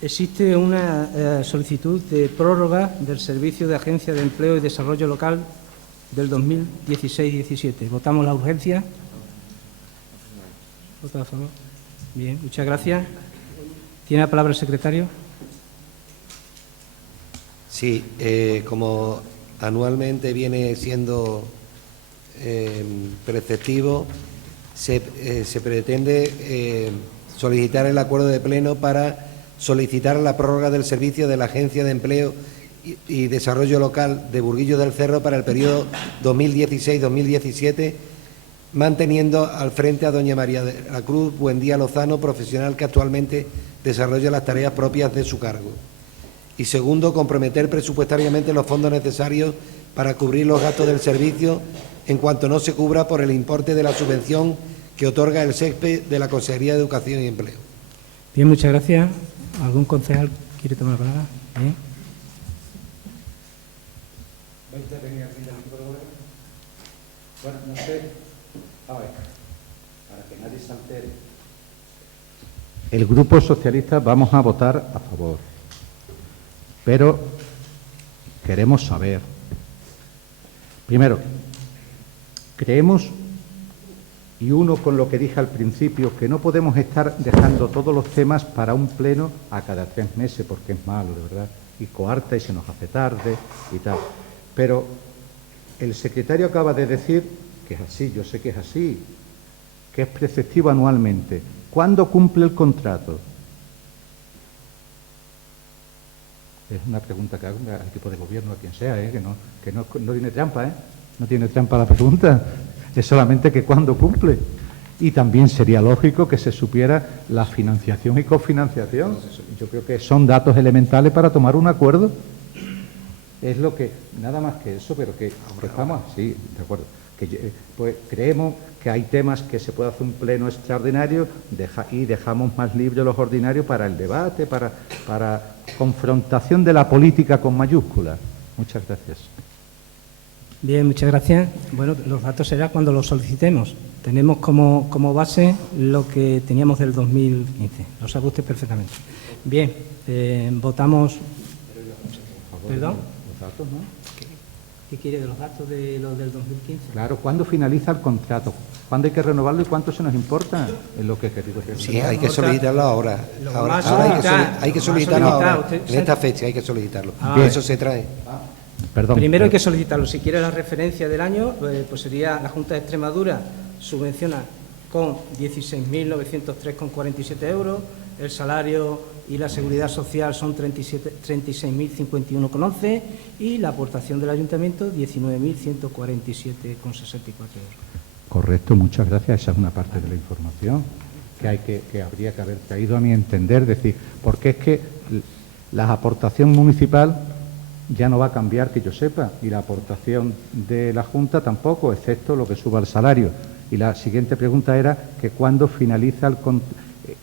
Existe una solicitud de prórroga del Servicio de Agencia de Empleo y Desarrollo Local del 2016-17. ¿Votamos la urgencia? ¿Vota a favor? Bien, muchas gracias. ¿Tiene la palabra el secretario? Sí, como anualmente viene siendo preceptivo, se pretende solicitar el acuerdo de pleno para solicitar la prórroga del servicio de la Agencia de Empleo y Desarrollo Local de Burguillos del Cerro para el periodo 2016-2017, manteniendo al frente a doña María de la Cruz Buendía Lozano, profesional que actualmente desarrolla las tareas propias de su cargo. Y segundo, comprometer presupuestariamente los fondos necesarios para cubrir los gastos del servicio en cuanto no se cubra por el importe de la subvención que otorga el SEGPE de la Consejería de Educación y Empleo. Bien, muchas gracias. ¿Algún concejal quiere tomar la palabra? Bien. Bueno, no sé. A ver, para que nadie se altere. El Grupo Socialista vamos a votar a favor. Pero queremos saber. Primero, creemos, y uno con lo que dije al principio, que no podemos estar dejando todos los temas para un pleno a cada 3 meses, porque es malo, de verdad, y coarta y se nos hace tarde y tal. Pero el secretario acaba de decir que es así, yo sé que es así, que es preceptivo anualmente. ¿Cuándo cumple el contrato? Es una pregunta que hago al equipo de gobierno, a quien sea, que no tiene trampa, no tiene trampa la pregunta, es solamente que cuándo cumple. Y también sería lógico que se supiera la financiación y cofinanciación. Yo creo que son datos elementales para tomar un acuerdo. Es lo que, nada más que eso, pero que estamos, sí, de acuerdo. Pues creemos que hay temas que se puede hacer un pleno extraordinario y dejamos más libres los ordinarios para el debate, para confrontación de la política con mayúsculas. Muchas gracias. Bien, muchas gracias. Bueno, los datos serán cuando los solicitemos. Tenemos como base lo que teníamos del 2015. Lo sabe usted perfectamente. Bien, votamos. ¿Perdón? Los datos, ¿no? ¿Qué quiere de los gastos de los del 2015? Claro, ¿cuándo finaliza el contrato? ¿Cuándo hay que renovarlo y cuánto se nos importa? Es lo que he querido decir. Sí, hay que solicitarlo ahora. Hay que solicitarlo ahora. En esta fecha hay que solicitarlo. Eso se trae. Perdón. Primero hay que solicitarlo. Si quiere la referencia del año, pues sería la Junta de Extremadura subvenciona con 16.903,47 euros, el salario y la seguridad social son 36.051,11 y la aportación del ayuntamiento 19.147,64 euros. Correcto, muchas gracias. Esa es una parte de la información que habría que haber traído a mi entender. Decir, porque es que la aportación municipal ya no va a cambiar, que yo sepa, y la aportación de la Junta tampoco, excepto lo que suba el salario. Y la siguiente pregunta era que cuándo finaliza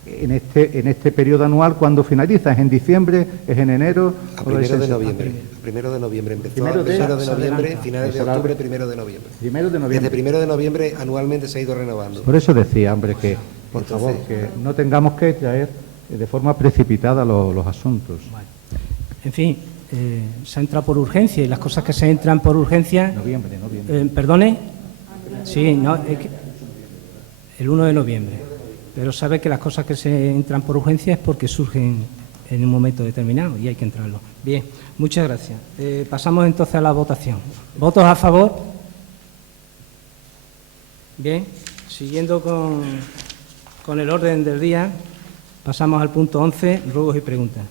en este periodo anual, ¿cuándo finaliza? ¿Es en diciembre? ¿Es en enero? A primero de noviembre. Primero de noviembre. Empezó a primero de noviembre, finales de octubre, primero de noviembre. Primero de noviembre. Desde primero de noviembre anualmente se ha ido renovando. Por eso decía, hombre, que por favor, que no tengamos que traer de forma precipitada los asuntos. Bueno. En fin, se entra por urgencia y las cosas que se entran por urgencia... Noviembre. ¿Perdone? Sí, no, es que el 1 de noviembre. Pero sabe que las cosas que se entran por urgencia es porque surgen en un momento determinado y hay que entrarlo. Bien, muchas gracias. Pasamos entonces a la votación. ¿Votos a favor? Bien, siguiendo con el orden del día, pasamos al punto 11, ruegos y preguntas.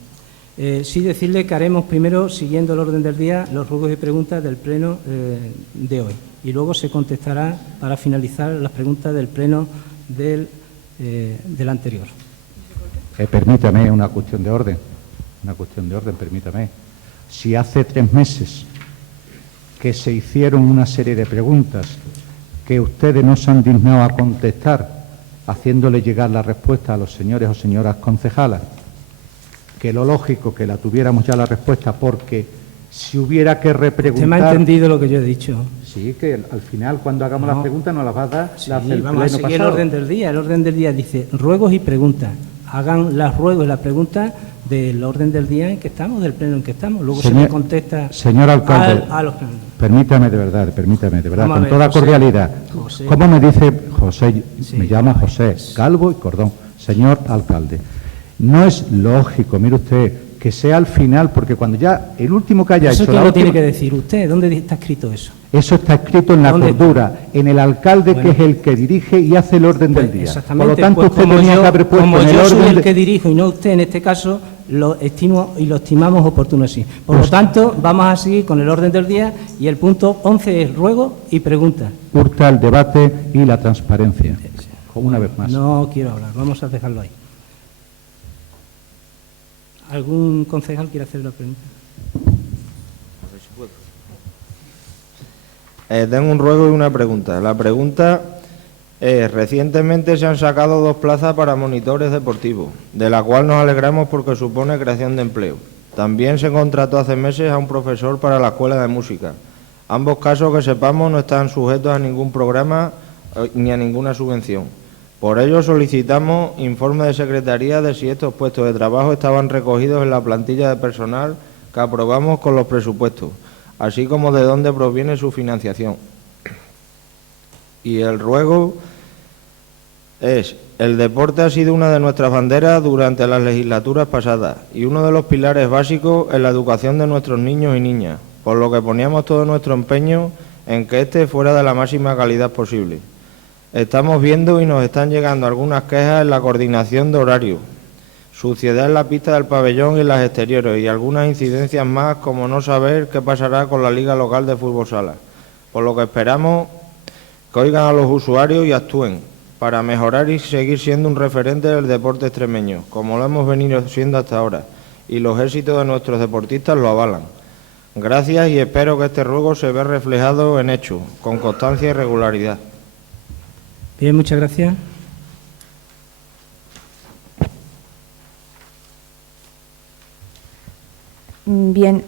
Sí decirle que haremos primero, siguiendo el orden del día, los ruegos y preguntas del pleno de hoy. Y luego se contestará para finalizar las preguntas del pleno del anterior. Permítame una cuestión de orden, permítame. Si hace 3 meses que se hicieron una serie de preguntas que ustedes no se han dignado a contestar, haciéndole llegar la respuesta a los señores o señoras concejalas, que lo lógico que la tuviéramos ya la respuesta, porque si hubiera que repreguntar... ¿Usted me ha entendido lo que yo he dicho? Sí, que al final, cuando hagamos las preguntas, nos las va a dar sí, la del vamos a seguir pasado. El orden del día. El orden del día dice ruegos y preguntas. Hagan las ruegos y las preguntas del orden del día en que estamos, del pleno en que estamos. Luego se me contesta señor alcalde, a los permítame de verdad, con toda cordialidad. José. ¿Cómo me dice José? Sí, me llama José Calvo y Cordón. Señor alcalde, no es lógico, mire usted, que sea al final, porque cuando ya el último que haya ¿Eso hecho... quién lo tiene que decir usted? ¿Dónde está escrito eso? Eso está escrito en la cordura, en el alcalde, que es el que dirige y hace el orden del día. Exactamente. Por lo tanto, pues usted tenía que haber puesto como en el yo orden... soy el que dirijo y no usted en este caso, lo estimo y lo estimamos oportuno así. Por lo tanto, vamos a seguir con el orden del día y el punto 11 es ruego y preguntas. Hurta el debate y la transparencia. Una vez más. No quiero hablar, vamos a dejarlo ahí. ¿Algún concejal quiere hacer la pregunta? Tengo un ruego y una pregunta. La pregunta es, recientemente se han sacado 2 plazas para monitores deportivos, de la cual nos alegramos porque supone creación de empleo. También se contrató hace meses a un profesor para la escuela de música. Ambos casos, que sepamos, no están sujetos a ningún programa ni a ninguna subvención. Por ello solicitamos informe de Secretaría de si estos puestos de trabajo estaban recogidos en la plantilla de personal que aprobamos con los presupuestos, así como de dónde proviene su financiación. Y el ruego es, el deporte ha sido una de nuestras banderas durante las legislaturas pasadas y uno de los pilares básicos en la educación de nuestros niños y niñas, por lo que poníamos todo nuestro empeño en que este fuera de la máxima calidad posible. Estamos viendo y nos están llegando algunas quejas en la coordinación de horario, suciedad en la pista del pabellón y en las exteriores y algunas incidencias más, como no saber qué pasará con la Liga Local de Fútbol Sala, por lo que esperamos que oigan a los usuarios y actúen para mejorar y seguir siendo un referente del deporte extremeño, como lo hemos venido siendo hasta ahora, y los éxitos de nuestros deportistas lo avalan. Gracias y espero que este ruego se vea reflejado en hechos, con constancia y regularidad. Bien, muchas gracias. Bien,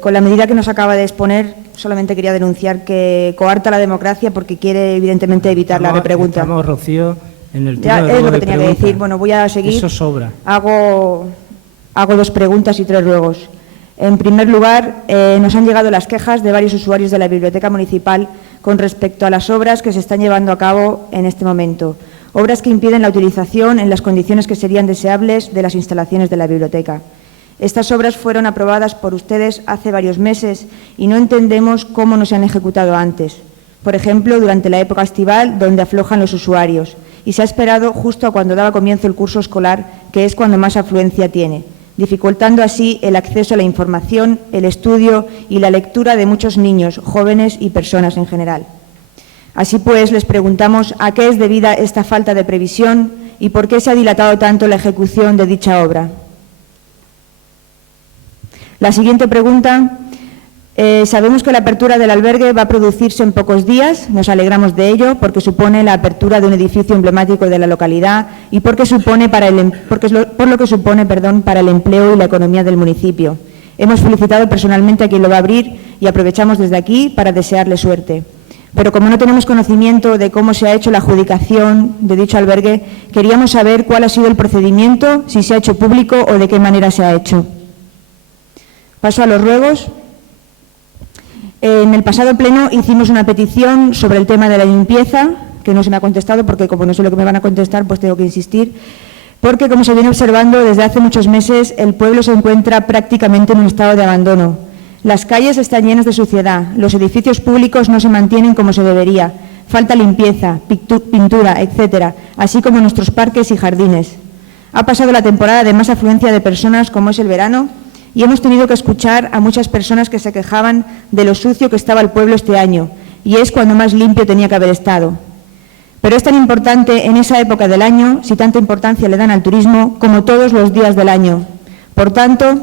con la medida que nos acaba de exponer, solamente quería denunciar que coarta la democracia porque quiere evidentemente evitar la repregunta. Estamos, Rocío, en el ya turno es lo que de tenía que decir. Bueno, voy a seguir. Eso sobra. Hago 2 preguntas y 3 ruegos. En primer lugar, nos han llegado las quejas de varios usuarios de la Biblioteca Municipal con respecto a las obras que se están llevando a cabo en este momento. Obras que impiden la utilización en las condiciones que serían deseables de las instalaciones de la biblioteca. Estas obras fueron aprobadas por ustedes hace varios meses y no entendemos cómo no se han ejecutado antes. Por ejemplo, durante la época estival, donde aflojan los usuarios, y se ha esperado justo a cuando daba comienzo el curso escolar, que es cuando más afluencia tiene, dificultando así el acceso a la información, el estudio y la lectura de muchos niños, jóvenes y personas en general. Así pues, les preguntamos a qué es debida esta falta de previsión y por qué se ha dilatado tanto la ejecución de dicha obra. La siguiente pregunta. Sabemos que la apertura del albergue va a producirse en pocos días, nos alegramos de ello porque supone la apertura de un edificio emblemático de la localidad y por lo que supone para el empleo y la economía del municipio. Hemos felicitado personalmente a quien lo va a abrir y aprovechamos desde aquí para desearle suerte. Pero como no tenemos conocimiento de cómo se ha hecho la adjudicación de dicho albergue, queríamos saber cuál ha sido el procedimiento, si se ha hecho público o de qué manera se ha hecho. Paso a los ruegos. En el pasado pleno hicimos una petición sobre el tema de la limpieza, que no se me ha contestado porque como no sé lo que me van a contestar, pues tengo que insistir, porque como se viene observando desde hace muchos meses, el pueblo se encuentra prácticamente en un estado de abandono. Las calles están llenas de suciedad, los edificios públicos no se mantienen como se debería, falta limpieza, pintura, etcétera, así como nuestros parques y jardines. Ha pasado la temporada de más afluencia de personas como es el verano, y hemos tenido que escuchar a muchas personas que se quejaban de lo sucio que estaba el pueblo este año, y es cuando más limpio tenía que haber estado. Pero es tan importante en esa época del año, si tanta importancia le dan al turismo, como todos los días del año. Por tanto,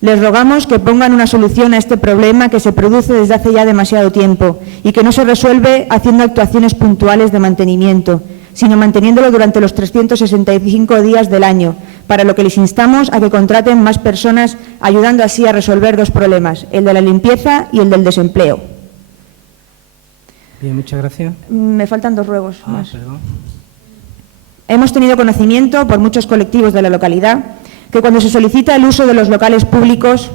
les rogamos que pongan una solución a este problema que se produce desde hace ya demasiado tiempo y que no se resuelve haciendo actuaciones puntuales de mantenimiento, sino manteniéndolo durante los 365 días del año, para lo que les instamos a que contraten más personas, ayudando así a resolver dos problemas, el de la limpieza y el del desempleo. Bien, muchas gracias. Me faltan dos ruegos más. Perdón. Hemos tenido conocimiento por muchos colectivos de la localidad que cuando se solicita el uso de los locales públicos,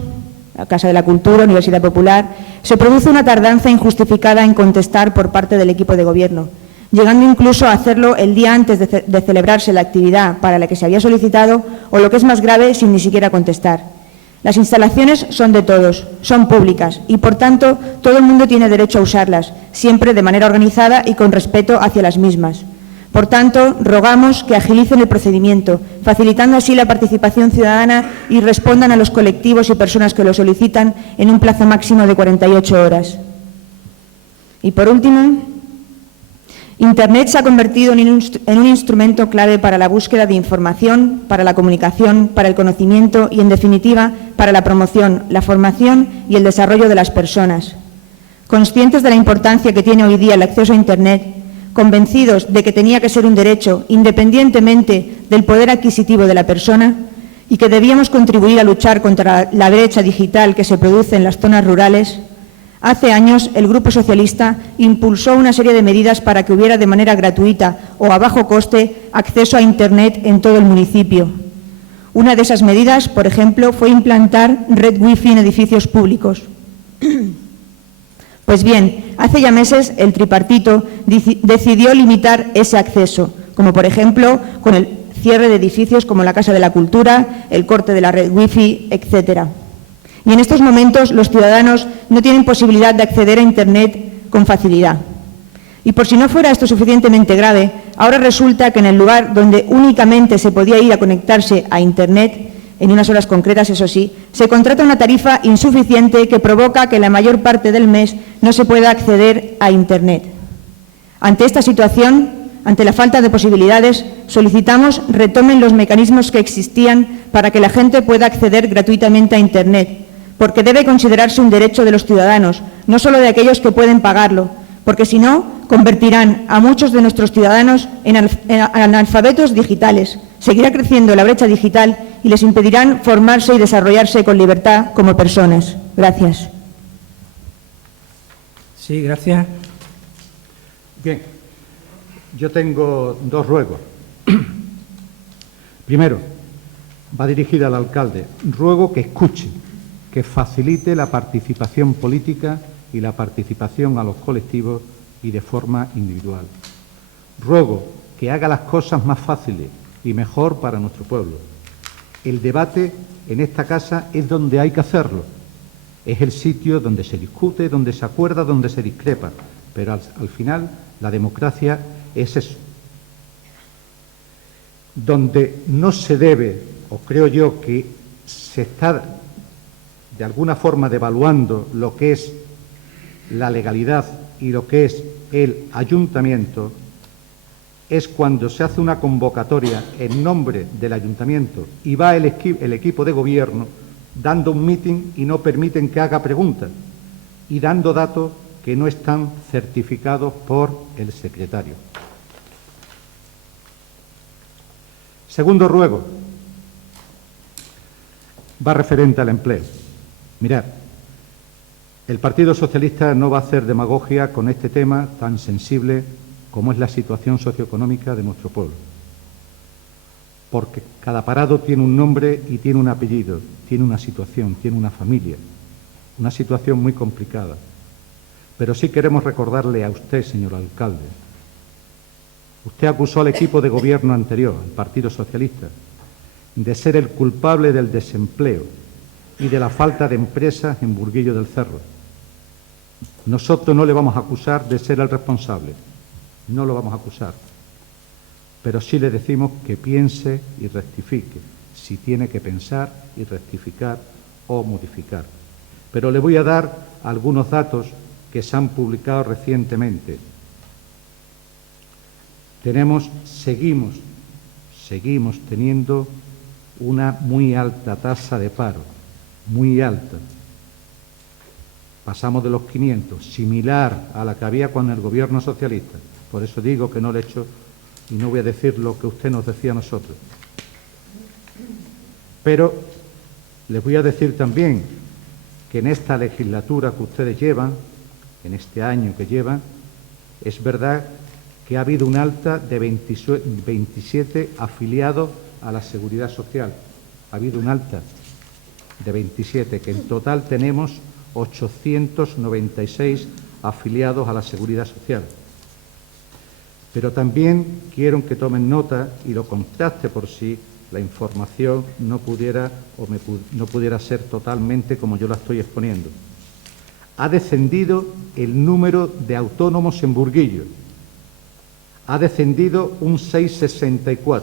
la Casa de la Cultura, Universidad Popular, se produce una tardanza injustificada en contestar por parte del equipo de gobierno, llegando incluso a hacerlo el día antes de celebrarse la actividad para la que se había solicitado o, lo que es más grave, sin ni siquiera contestar. Las instalaciones son de todos, son públicas y, por tanto, todo el mundo tiene derecho a usarlas, siempre de manera organizada y con respeto hacia las mismas. Por tanto, rogamos que agilicen el procedimiento, facilitando así la participación ciudadana y respondan a los colectivos y personas que lo solicitan en un plazo máximo de 48 horas. Y, por último, Internet se ha convertido en un instrumento clave para la búsqueda de información, para la comunicación, para el conocimiento y, en definitiva, para la promoción, la formación y el desarrollo de las personas. Conscientes de la importancia que tiene hoy día el acceso a Internet, convencidos de que tenía que ser un derecho independientemente del poder adquisitivo de la persona y que debíamos contribuir a luchar contra la brecha digital que se produce en las zonas rurales, hace años el Grupo Socialista impulsó una serie de medidas para que hubiera de manera gratuita o a bajo coste acceso a Internet en todo el municipio. Una de esas medidas, por ejemplo, fue implantar red wifi en edificios públicos. Pues bien, hace ya meses el tripartito decidió limitar ese acceso, como por ejemplo con el cierre de edificios como la Casa de la Cultura, el corte de la red wifi, etcétera. Y en estos momentos los ciudadanos no tienen posibilidad de acceder a Internet con facilidad. Y por si no fuera esto suficientemente grave, ahora resulta que en el lugar donde únicamente se podía ir a conectarse a Internet, en unas horas concretas, eso sí, se contrata una tarifa insuficiente que provoca que la mayor parte del mes no se pueda acceder a Internet. Ante esta situación, ante la falta de posibilidades, solicitamos retomen los mecanismos que existían para que la gente pueda acceder gratuitamente a Internet, porque debe considerarse un derecho de los ciudadanos, no solo de aquellos que pueden pagarlo, porque si no, convertirán a muchos de nuestros ciudadanos en analfabetos digitales, seguirá creciendo la brecha digital y les impedirán formarse y desarrollarse con libertad como personas. Gracias. Sí, gracias. Bien, yo tengo dos ruegos. Primero, va dirigida al alcalde. Ruego que escuche que facilite la participación política y la participación a los colectivos y de forma individual. Ruego que haga las cosas más fáciles y mejor para nuestro pueblo. El debate en esta casa es donde hay que hacerlo. Es el sitio donde se discute, donde se acuerda, donde se discrepa. Pero al final la democracia es eso. Donde no se debe, o creo yo que se está de alguna forma devaluando lo que es la legalidad y lo que es el ayuntamiento, es cuando se hace una convocatoria en nombre del ayuntamiento y va el equipo de gobierno dando un mitin y no permiten que haga preguntas y dando datos que no están certificados por el secretario. Segundo ruego, va referente al empleo. Mirad, el Partido Socialista no va a hacer demagogia con este tema tan sensible como es la situación socioeconómica de nuestro pueblo. Porque cada parado tiene un nombre y tiene un apellido, tiene una situación, tiene una familia, una situación muy complicada. Pero sí queremos recordarle a usted, señor alcalde, usted acusó al equipo de gobierno anterior, el Partido Socialista, de ser el culpable del desempleo y de la falta de empresas en Burguillo del Cerro. Nosotros no le vamos a acusar de ser el responsable, no lo vamos a acusar, pero sí le decimos que piense y rectifique, si tiene que pensar y rectificar o modificar. Pero le voy a dar algunos datos que se han publicado recientemente. Seguimos teniendo una muy alta tasa de paro, muy alta. Pasamos de los 500, similar a la que había con el gobierno socialista. Por eso digo que no le he hecho y no voy a decir lo que usted nos decía a nosotros. Pero les voy a decir también que en esta legislatura que ustedes llevan, en este año que llevan, es verdad que ha habido un alta de 27 afiliados a la Seguridad Social. Ha habido un alta de 27, que en total tenemos 896 afiliados a la Seguridad Social. Pero también quiero que tomen nota y lo contraste por si la información no pudiera ser totalmente como yo la estoy exponiendo. Ha descendido el número de autónomos en Burguillo. Ha descendido un 6,64.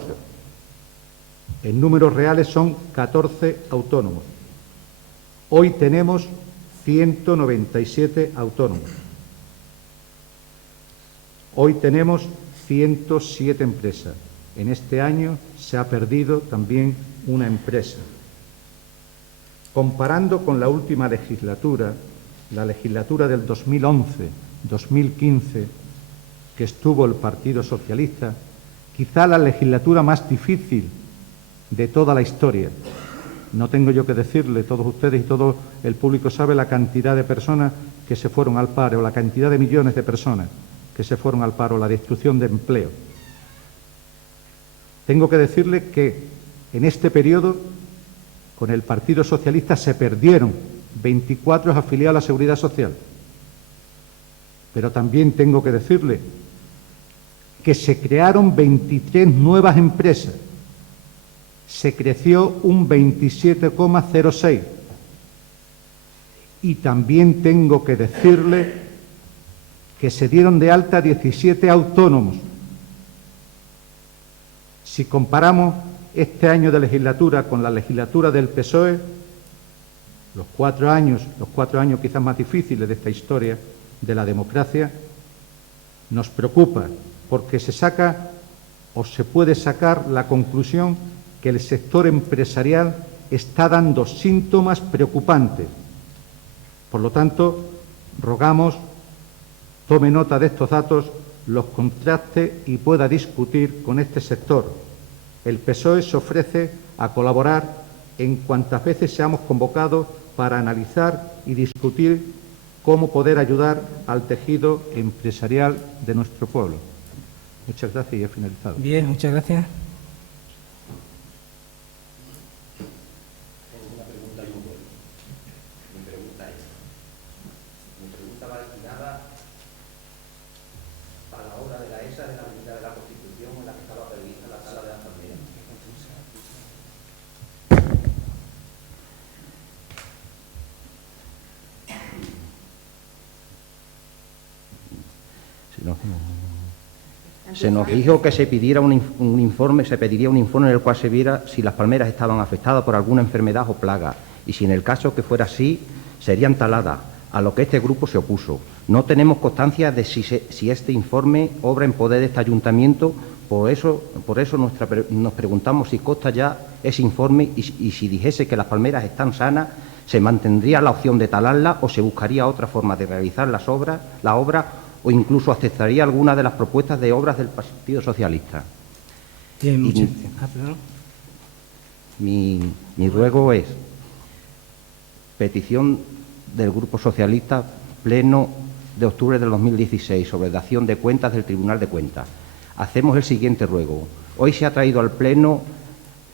En números reales son 14 autónomos. Hoy tenemos 197 autónomos. Hoy tenemos 107 empresas. En este año se ha perdido también una empresa. Comparando con la última legislatura, la legislatura del 2011-2015, que estuvo el Partido Socialista, quizá la legislatura más difícil de toda la historia. No tengo yo que decirle, todos ustedes y todo el público sabe la cantidad de personas que se fueron al paro, la cantidad de millones de personas que se fueron al paro, la destrucción de empleo. Tengo que decirle que en este periodo, con el Partido Socialista, se perdieron 24 afiliados a la Seguridad Social. Pero también tengo que decirle que se crearon 23 nuevas empresas. Se creció un 27,06. Y también tengo que decirle que se dieron de alta 17 autónomos. Si comparamos este año de legislatura con la legislatura del PSOE, los cuatro años quizás más difíciles de esta historia de la democracia, nos preocupa porque se saca o se puede sacar la conclusión que el sector empresarial está dando síntomas preocupantes. Por lo tanto, rogamos tome nota de estos datos, los contraste y pueda discutir con este sector. El PSOE se ofrece a colaborar en cuantas veces seamos convocados para analizar y discutir cómo poder ayudar al tejido empresarial de nuestro pueblo. Muchas gracias y he finalizado. Bien, muchas gracias. esa de la Avenida de la Constitución en la que estaba prevista la sala de las palmeras. Se nos dijo que se pidiera un informe, se pediría un informe en el cual se viera si las palmeras estaban afectadas por alguna enfermedad o plaga, y si en el caso que fuera así, serían taladas, a lo que este grupo se opuso. No tenemos constancia de si este informe obra en poder de este ayuntamiento, por eso nos preguntamos si consta ya ese informe y si dijese que las palmeras están sanas, ¿se mantendría la opción de talarlas o se buscaría otra forma de realizar la obra o incluso aceptaría alguna de las propuestas de obras del Partido Socialista? Mi ruego es petición del Grupo Socialista, pleno de octubre del 2016, sobre dación de cuentas del Tribunal de Cuentas. Hacemos el siguiente ruego. Hoy se ha traído al Pleno,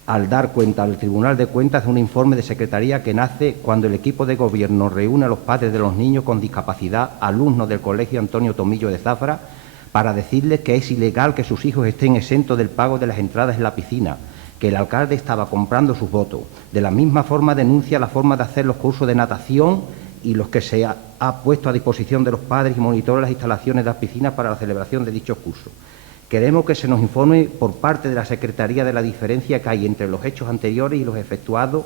al dar cuenta al Tribunal de Cuentas, de un informe de secretaría que nace cuando el equipo de gobierno reúne a los padres de los niños con discapacidad, alumnos del Colegio Antonio Tomillo de Zafra, para decirles que es ilegal que sus hijos estén exentos del pago de las entradas en la piscina, que el alcalde estaba comprando sus votos. De la misma forma denuncia la forma de hacer los cursos de natación y los que se ha puesto a disposición de los padres y monitores las instalaciones de las piscinas para la celebración de dichos cursos. Queremos que se nos informe por parte de la Secretaría de la diferencia que hay entre los hechos anteriores y los efectuados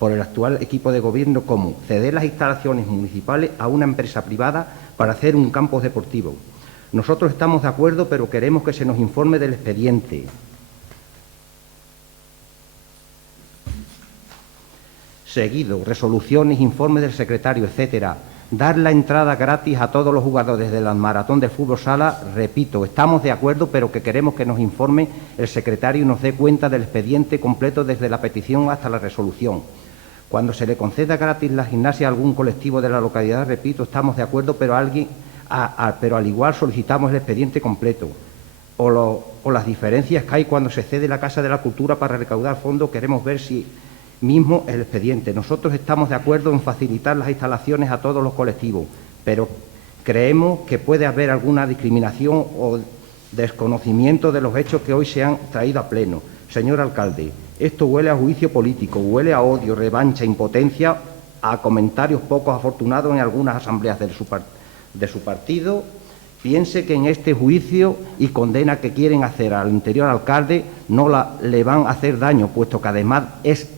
por el actual equipo de gobierno, como ceder las instalaciones municipales a una empresa privada para hacer un campo deportivo. Nosotros estamos de acuerdo, pero queremos que se nos informe del expediente. Seguido, resoluciones, informes del secretario, etcétera. Dar la entrada gratis a todos los jugadores de la maratón del fútbol sala, repito, estamos de acuerdo, pero que queremos que nos informe el secretario y nos dé cuenta del expediente completo desde la petición hasta la resolución. Cuando se le conceda gratis la gimnasia a algún colectivo de la localidad, repito, estamos de acuerdo, pero al igual solicitamos el expediente completo. O las diferencias que hay cuando se cede la Casa de la Cultura para recaudar fondos, queremos ver si mismo el expediente. Nosotros estamos de acuerdo en facilitar las instalaciones a todos los colectivos, pero creemos que puede haber alguna discriminación o desconocimiento de los hechos que hoy se han traído a pleno. Señor alcalde, esto huele a juicio político, huele a odio, revancha, impotencia, a comentarios poco afortunados en algunas asambleas de su partido. Piense que en este juicio y condena que quieren hacer al anterior alcalde no le van a hacer daño, puesto que además es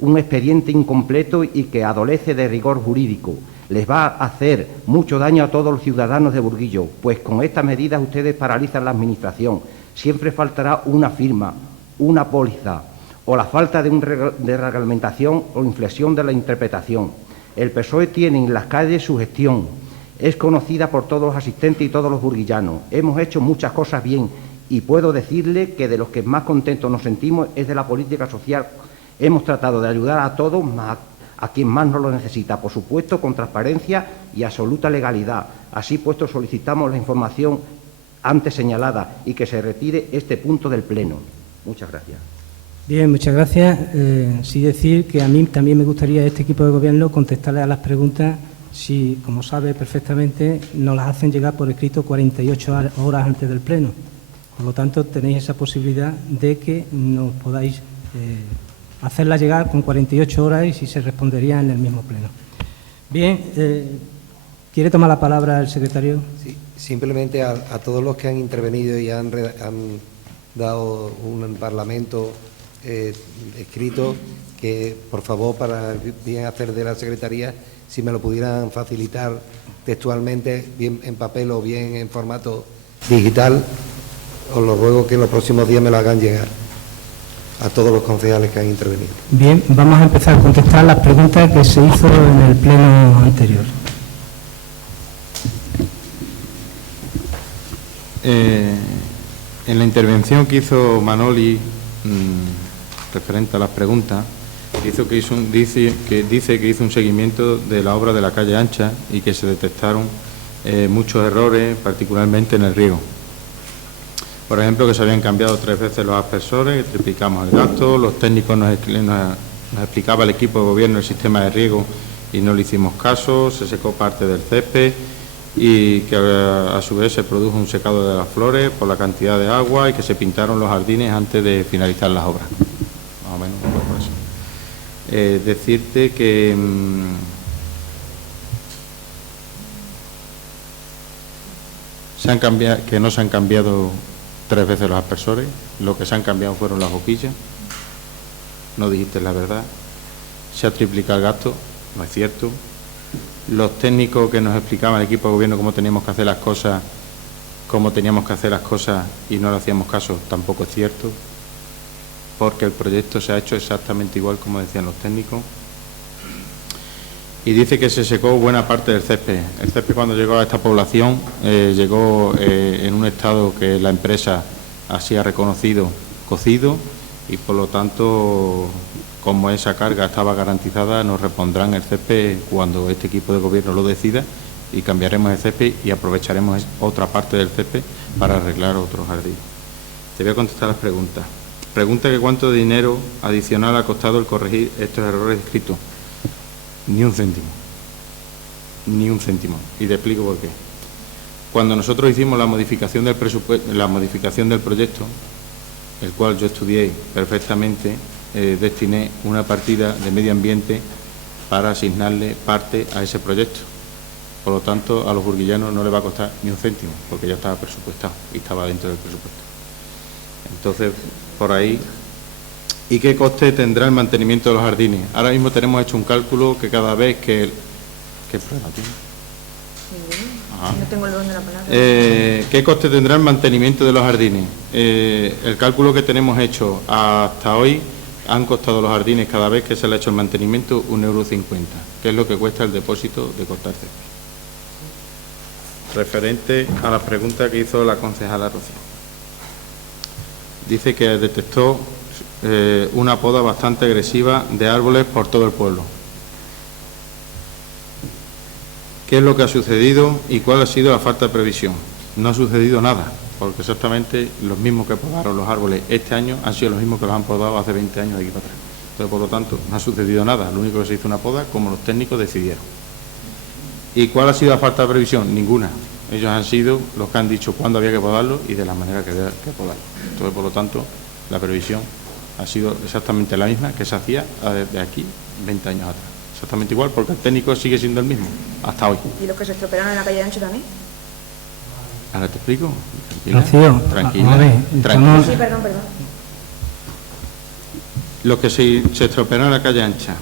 un expediente incompleto y que adolece de rigor jurídico. Les va a hacer mucho daño a todos los ciudadanos de Burguillo, pues con estas medidas ustedes paralizan la administración. Siempre faltará una firma, una póliza, o la falta de reglamentación o inflexión de la interpretación. El PSOE tiene en las calles su gestión. Es conocida por todos los asistentes y todos los burguillanos. Hemos hecho muchas cosas bien y puedo decirle que de los que más contentos nos sentimos es de la política social. Hemos tratado de ayudar a todos, a quien más nos lo necesita, por supuesto, con transparencia y absoluta legalidad. Así puesto, solicitamos la información antes señalada y que se retire este punto del Pleno. Muchas gracias. Bien, muchas gracias. Sí decir que a mí también me gustaría, este equipo de gobierno, contestarle a las preguntas si, como sabe perfectamente, nos las hacen llegar por escrito 48 horas antes del Pleno. Por lo tanto, tenéis esa posibilidad de que nos podáis hacerla llegar con 48 horas y si se respondería en el mismo Pleno. Bien, ¿quiere tomar la palabra el secretario? Sí, simplemente a todos los que han intervenido y han dado un parlamento escrito, que por favor, para el bien hacer de la Secretaría, si me lo pudieran facilitar textualmente, bien en papel o bien en formato digital, os lo ruego que en los próximos días me lo hagan llegar a todos los concejales que han intervenido. Bien, vamos a empezar a contestar las preguntas que se hizo en el pleno anterior. En la intervención que hizo Manoli, referente a las preguntas, dice que hizo un seguimiento de la obra de la calle Ancha y que se detectaron muchos errores, particularmente en el riego. Por ejemplo, que se habían cambiado 3 veces los aspersores, triplicamos el gasto, los técnicos nos explicaba el equipo de gobierno el sistema de riego y no le hicimos caso, se secó parte del césped y que a su vez se produjo un secado de las flores por la cantidad de agua y que se pintaron los jardines antes de finalizar las obras. Más o menos por eso. Decirte que no se han cambiado 3 veces los aspersores, lo que se han cambiado fueron las boquillas. No dijiste la verdad. Se ha triplicado el gasto, no es cierto. Los técnicos que nos explicaban el equipo de gobierno cómo teníamos que hacer las cosas, y no le hacíamos caso, tampoco es cierto, porque el proyecto se ha hecho exactamente igual como decían los técnicos. Y dice que se secó buena parte del césped. El césped, cuando llegó a esta población, llegó en un estado que la empresa así ha reconocido, cocido, y por lo tanto, como esa carga estaba garantizada, nos repondrán el césped cuando este equipo de gobierno lo decida, y cambiaremos el césped y aprovecharemos otra parte del césped para arreglar otro jardín. Te voy a contestar las preguntas. Pregunta que cuánto dinero adicional ha costado el corregir estos errores escritos. Ni un céntimo. Ni un céntimo. Y te explico por qué. Cuando nosotros hicimos la modificación del presupuesto, la modificación del proyecto, el cual yo estudié perfectamente, destiné una partida de medio ambiente para asignarle parte a ese proyecto. Por lo tanto, a los burguillanos no le va a costar ni un céntimo, porque ya estaba presupuestado y estaba dentro del presupuesto. Entonces, por ahí. ¿Y qué coste tendrá el mantenimiento de los jardines? Ahora mismo tenemos hecho un cálculo que cada vez que... ¿Qué problema tiene? No tengo el orden de la palabra. ¿Qué coste tendrá el mantenimiento de los jardines? El cálculo que tenemos hecho hasta hoy, han costado los jardines cada vez que se le ha hecho el mantenimiento 1,50 €, que es lo que cuesta el depósito de cortar césped. Referente a la pregunta que hizo la concejala Rocío. Dice que detectó una poda bastante agresiva de árboles por todo el pueblo. ¿Qué es lo que ha sucedido y cuál ha sido la falta de previsión? No ha sucedido nada, porque exactamente los mismos que podaron los árboles este año han sido los mismos que los han podado hace 20 años de aquí para atrás. Entonces, por lo tanto, no ha sucedido nada. Lo único que se hizo una poda como los técnicos decidieron. ¿Y cuál ha sido la falta de previsión? Ninguna. Ellos han sido los que han dicho cuándo había que podarlo y de la manera que había que podarlo. Entonces, por lo tanto, la previsión ha sido exactamente la misma que se hacía desde aquí 20 años atrás. Exactamente igual, porque el técnico sigue siendo el mismo, hasta hoy. ¿Y los que se estropearon en la calle Ancho también? Ahora te explico. Tranquila. Sí, perdón. Los que se estropearon en la calle Ancha.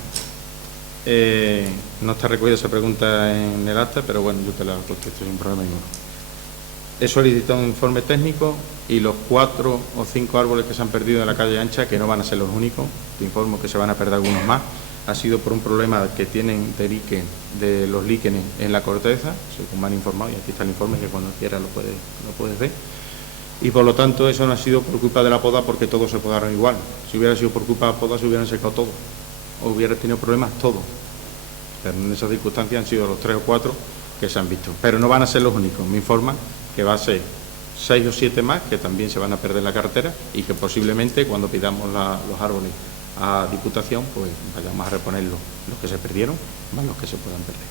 No está recogida esa pregunta en el acta, pero bueno, yo te la contesto sin problema ninguno. He solicitado un informe técnico y los 4 o 5 árboles que se han perdido en la calle Ancha, que no van a ser los únicos, te informo que se van a perder algunos más, ha sido por un problema que tienen de los líquenes en la corteza, según me han informado, y aquí está el informe que cuando quieras lo puedes ver. Y por lo tanto eso no ha sido por culpa de la poda, porque todos se podaron igual. Si hubiera sido por culpa de la poda se hubieran secado todos, o hubieras tenido problemas todos. Pero en esas circunstancias han sido los 3 o 4 que se han visto. Pero no van a ser los únicos. Me informa que va a ser 6 o 7 más que también se van a perder en la carretera y que posiblemente cuando pidamos los árboles a Diputación, pues vayamos a reponer los que se perdieron, más los que se puedan perder.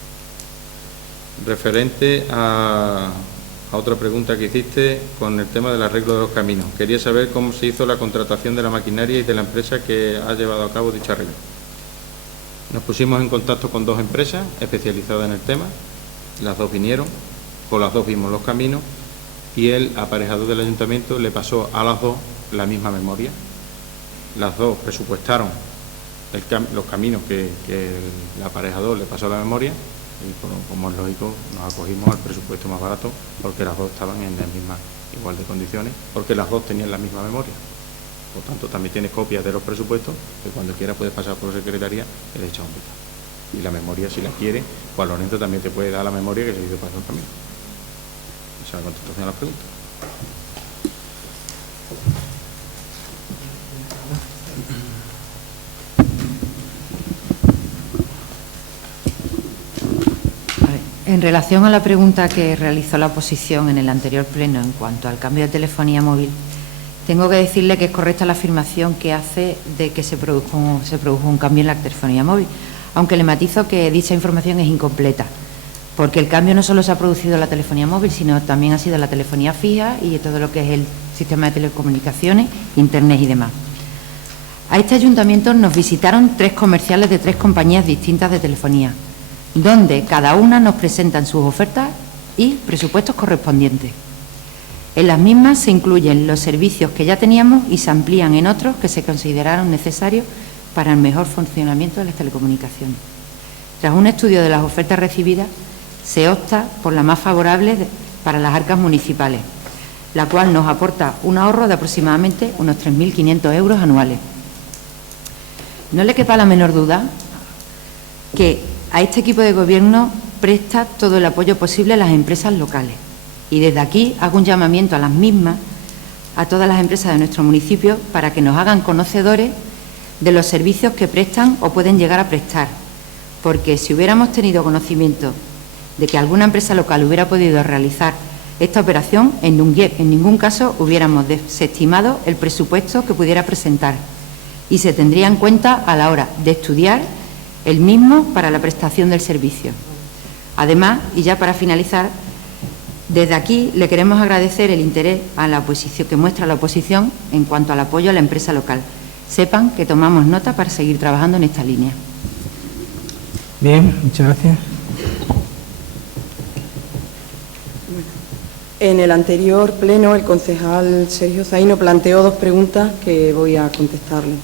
Referente a otra pregunta que hiciste con el tema del arreglo de los caminos. Quería saber cómo se hizo la contratación de la maquinaria y de la empresa que ha llevado a cabo dicho arreglo. Nos pusimos en contacto con 2 empresas especializadas en el tema, las 2 vinieron, con las 2 vimos los caminos y el aparejador del ayuntamiento le pasó a las 2 la misma memoria. Las 2 presupuestaron los caminos que el aparejador le pasó a la memoria y como es lógico nos acogimos al presupuesto más barato porque las 2 estaban en la misma igual de condiciones, porque las 2 tenían la misma memoria. Por tanto, también tienes copias de los presupuestos que cuando quieras puedes pasar por secretaría y le echas un vistazo. Y la memoria, si la quieres, Juan Lorenzo también te puede dar la memoria que se hizo para el camino. Esa es la contestación a la pregunta. En relación a la pregunta que realizó la oposición en el anterior pleno en cuanto al cambio de telefonía móvil, tengo que decirle que es correcta la afirmación que hace de que se produjo un cambio en la telefonía móvil, aunque le matizo que dicha información es incompleta, porque el cambio no solo se ha producido en la telefonía móvil, sino también ha sido la telefonía fija y todo lo que es el sistema de telecomunicaciones, Internet y demás. A este ayuntamiento nos visitaron 3 comerciales de 3 compañías distintas de telefonía, donde cada una nos presentan sus ofertas y presupuestos correspondientes. En las mismas se incluyen los servicios que ya teníamos y se amplían en otros que se consideraron necesarios para el mejor funcionamiento de las telecomunicaciones. Tras un estudio de las ofertas recibidas, se opta por la más favorable para las arcas municipales, la cual nos aporta un ahorro de aproximadamente unos 3.500 euros anuales. No le quepa la menor duda que a este equipo de gobierno presta todo el apoyo posible a las empresas locales. Y desde aquí hago un llamamiento a las mismas, a todas las empresas de nuestro municipio, para que nos hagan conocedores de los servicios que prestan o pueden llegar a prestar. Porque si hubiéramos tenido conocimiento de que alguna empresa local hubiera podido realizar esta operación, en ningún caso hubiéramos desestimado el presupuesto que pudiera presentar y se tendría en cuenta a la hora de estudiar el mismo para la prestación del servicio. Además, y ya para finalizar, desde aquí le queremos agradecer el interés a la oposición, que muestra la oposición en cuanto al apoyo a la empresa local. Sepan que tomamos nota para seguir trabajando en esta línea. Bien, muchas gracias. En el anterior pleno, el concejal Sergio Zaino planteó 2 preguntas que voy a contestarle.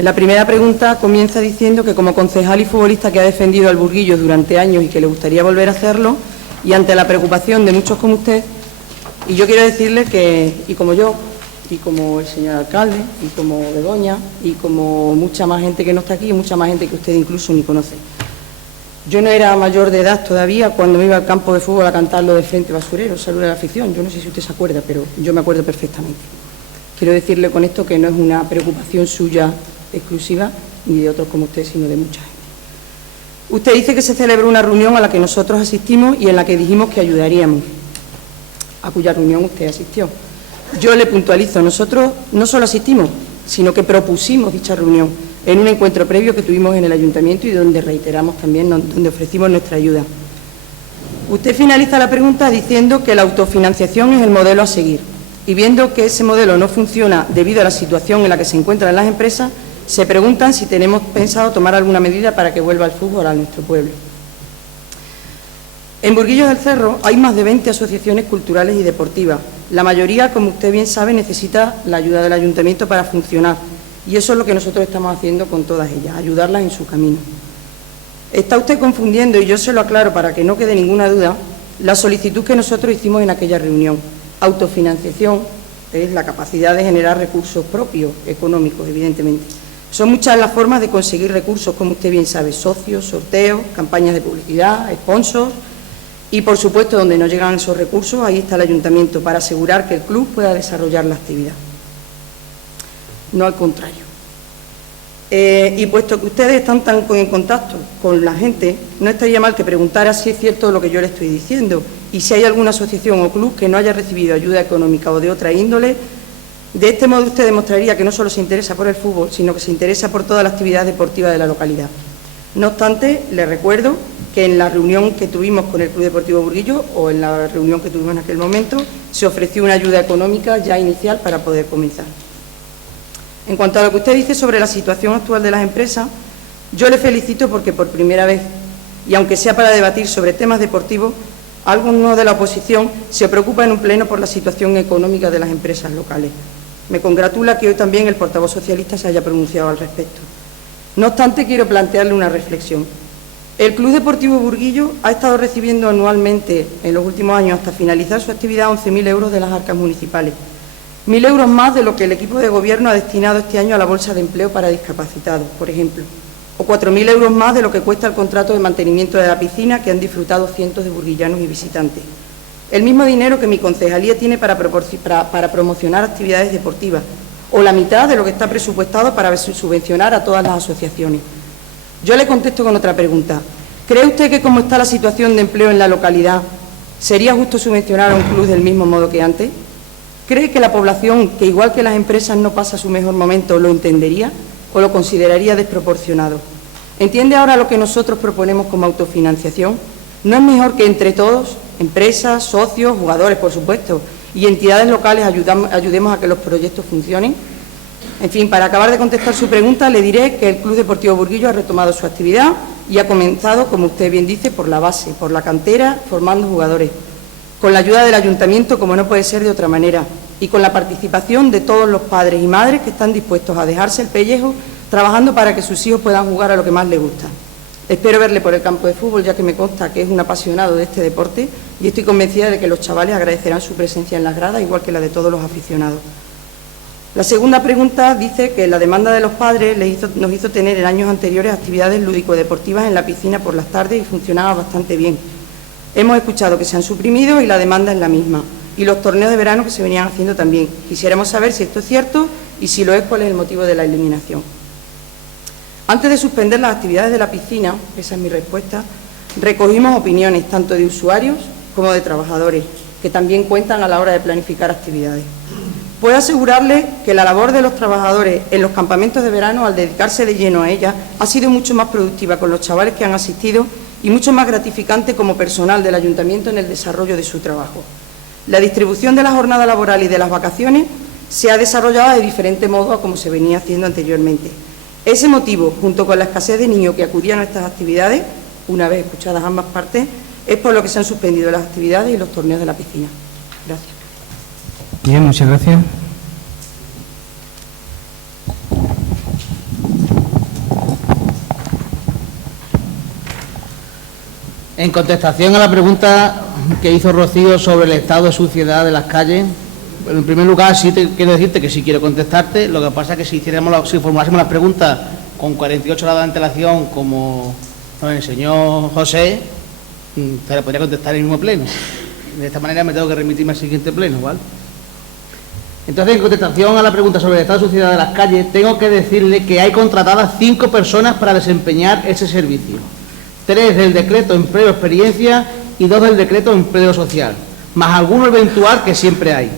La primera pregunta comienza diciendo que como concejal y futbolista que ha defendido al Burguillos durante años y que le gustaría volver a hacerlo, y ante la preocupación de muchos como usted, y yo quiero decirle que, y como yo, y como el señor alcalde, y como Begoña, y como mucha más gente que no está aquí, y mucha más gente que usted incluso ni conoce. Yo no era mayor de edad todavía cuando me iba al campo de fútbol a cantarlo de Frente Basurero, Salud a la Afición. Yo no sé si usted se acuerda, pero yo me acuerdo perfectamente. Quiero decirle con esto que no es una preocupación suya exclusiva, ni de otros como usted, sino de mucha gente. Usted dice que se celebró una reunión a la que nosotros asistimos y en la que dijimos que ayudaríamos, a cuya reunión usted asistió. Yo le puntualizo, nosotros no solo asistimos, sino que propusimos dicha reunión en un encuentro previo que tuvimos en el ayuntamiento y donde reiteramos también, donde ofrecimos nuestra ayuda. Usted finaliza la pregunta diciendo que la autofinanciación es el modelo a seguir y viendo que ese modelo no funciona debido a la situación en la que se encuentran las empresas, se preguntan si tenemos pensado tomar alguna medida para que vuelva el fútbol a nuestro pueblo. En Burguillos del Cerro hay más de 20 asociaciones culturales y deportivas. La mayoría, como usted bien sabe, necesita la ayuda del ayuntamiento para funcionar. Y eso es lo que nosotros estamos haciendo con todas ellas, ayudarlas en su camino. Está usted confundiendo, y yo se lo aclaro para que no quede ninguna duda, la solicitud que nosotros hicimos en aquella reunión. Autofinanciación es la capacidad de generar recursos propios, económicos, evidentemente. Son muchas las formas de conseguir recursos, como usted bien sabe, socios, sorteos, campañas de publicidad, sponsors y, por supuesto, donde no llegan esos recursos, ahí está el ayuntamiento para asegurar que el club pueda desarrollar la actividad. No al contrario. Y puesto que ustedes están tan en contacto con la gente, no estaría mal que preguntara si es cierto lo que yo le estoy diciendo y si hay alguna asociación o club que no haya recibido ayuda económica o de otra índole. De este modo usted demostraría que no solo se interesa por el fútbol, sino que se interesa por toda la actividad deportiva de la localidad. No obstante, le recuerdo que en la reunión que tuvimos con el Club Deportivo Burguillos, o en la reunión que tuvimos en aquel momento, se ofreció una ayuda económica ya inicial para poder comenzar. En cuanto a lo que usted dice sobre la situación actual de las empresas, yo le felicito porque por primera vez, y aunque sea para debatir sobre temas deportivos, alguno de la oposición se preocupa en un pleno por la situación económica de las empresas locales. Me congratula que hoy también el portavoz socialista se haya pronunciado al respecto. No obstante, quiero plantearle una reflexión. El Club Deportivo Burguillos ha estado recibiendo anualmente, en los últimos años, hasta finalizar su actividad, 11.000 euros de las arcas municipales. 1.000 euros más de lo que el equipo de gobierno ha destinado este año a la bolsa de empleo para discapacitados, por ejemplo. O 4.000 euros más de lo que cuesta el contrato de mantenimiento de la piscina que han disfrutado cientos de burguillanos y visitantes. El mismo dinero que mi concejalía tiene para promocionar actividades deportivas, o la mitad de lo que está presupuestado para subvencionar a todas las asociaciones. Yo le contesto con otra pregunta. ¿Cree usted que como está la situación de empleo en la localidad, sería justo subvencionar a un club del mismo modo que antes? ¿Cree que la población, que igual que las empresas no pasa su mejor momento, lo entendería o lo consideraría desproporcionado? ¿Entiende ahora lo que nosotros proponemos como autofinanciación? ¿No es mejor que entre todos, empresas, socios, jugadores, por supuesto, y entidades locales ayudemos a que los proyectos funcionen? En fin, para acabar de contestar su pregunta, le diré que el Club Deportivo Burguillo ha retomado su actividad y ha comenzado, como usted bien dice, por la base, por la cantera, formando jugadores, con la ayuda del Ayuntamiento, como no puede ser de otra manera, y con la participación de todos los padres y madres que están dispuestos a dejarse el pellejo trabajando para que sus hijos puedan jugar a lo que más les gusta. Espero verle por el campo de fútbol, ya que me consta que es un apasionado de este deporte, y estoy convencida de que los chavales agradecerán su presencia en las gradas, igual que la de todos los aficionados. La segunda pregunta dice que la demanda de los padres nos hizo tener en años anteriores actividades lúdico-deportivas en la piscina por las tardes y funcionaba bastante bien. Hemos escuchado que se han suprimido y la demanda es la misma, y los torneos de verano que se venían haciendo también. Quisiéramos saber si esto es cierto y si lo es, cuál es el motivo de la eliminación. Antes de suspender las actividades de la piscina, esa es mi respuesta, recogimos opiniones tanto de usuarios como de trabajadores, que también cuentan a la hora de planificar actividades. Puedo asegurarles que la labor de los trabajadores en los campamentos de verano, al dedicarse de lleno a ella, ha sido mucho más productiva con los chavales que han asistido y mucho más gratificante como personal del Ayuntamiento en el desarrollo de su trabajo. La distribución de la jornada laboral y de las vacaciones se ha desarrollado de diferente modo a como se venía haciendo anteriormente. Ese motivo, junto con la escasez de niños que acudían a estas actividades, una vez escuchadas ambas partes, es por lo que se han suspendido las actividades y los torneos de la piscina. Gracias. Bien, muchas gracias. En contestación a la pregunta que hizo Rocío sobre el estado de suciedad de las calles, en primer lugar sí quiero decirte que sí quiero contestarte. Lo que pasa es que si formulásemos las preguntas con 48 horas de antelación, como nos enseñó José, se le podría contestar en el mismo pleno. De esta manera me tengo que remitirme al siguiente pleno, ¿vale? Entonces, en contestación a la pregunta sobre el estado de suciedad de las calles, tengo que decirle que hay contratadas 5 personas para desempeñar ese servicio. 3 del decreto empleo experiencia y 2 del decreto empleo social, más alguno eventual que siempre hay.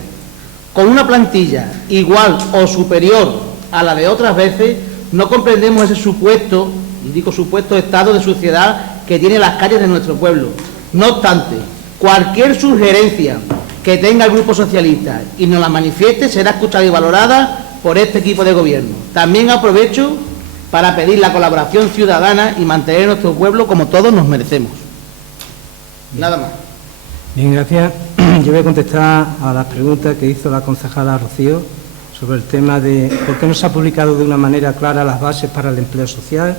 Con una plantilla igual o superior a la de otras veces, no comprendemos ese supuesto, y digo supuesto, estado de suciedad que tienen las calles de nuestro pueblo. No obstante, cualquier sugerencia que tenga el Grupo Socialista y nos la manifieste será escuchada y valorada por este equipo de gobierno. También aprovecho para pedir la colaboración ciudadana y mantener nuestro pueblo como todos nos merecemos. Nada más. Bien, gracias. Yo voy a contestar a las preguntas que hizo la concejala Rocío sobre el tema de por qué no se ha publicado de una manera clara las bases para el empleo social.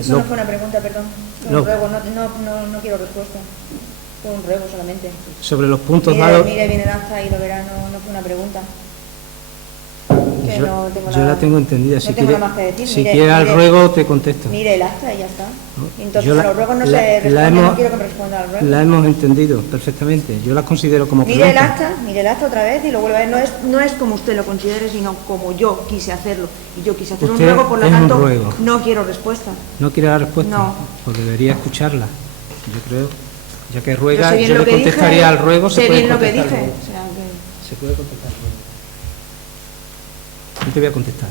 Eso no fue una pregunta, perdón. Fue un ruego, no quiero respuesta. Fue un ruego solamente. Sobre los puntos dados. Mire, viene el acta y lo verá, no fue una pregunta. Yo la tengo entendida. No tengo nada más que decir. Si quiere al ruego, te contesto. Mire el acta y ya está. ¿No? Entonces, a los ruegos no se responde, no quiero que me responda al ruego. La hemos entendido perfectamente. Yo la considero como mire el acta otra vez y lo vuelve a ver. No es como usted lo considere, sino como yo quise hacerlo. Y yo quise hacer un ruego, por lo tanto, no quiero respuesta. ¿No quiere la respuesta? No. Pues debería escucharla, yo creo. Ya que ruega, yo le contestaría al ruego. Sé bien lo que dije. Se puede contestar. Yo te voy a contestar.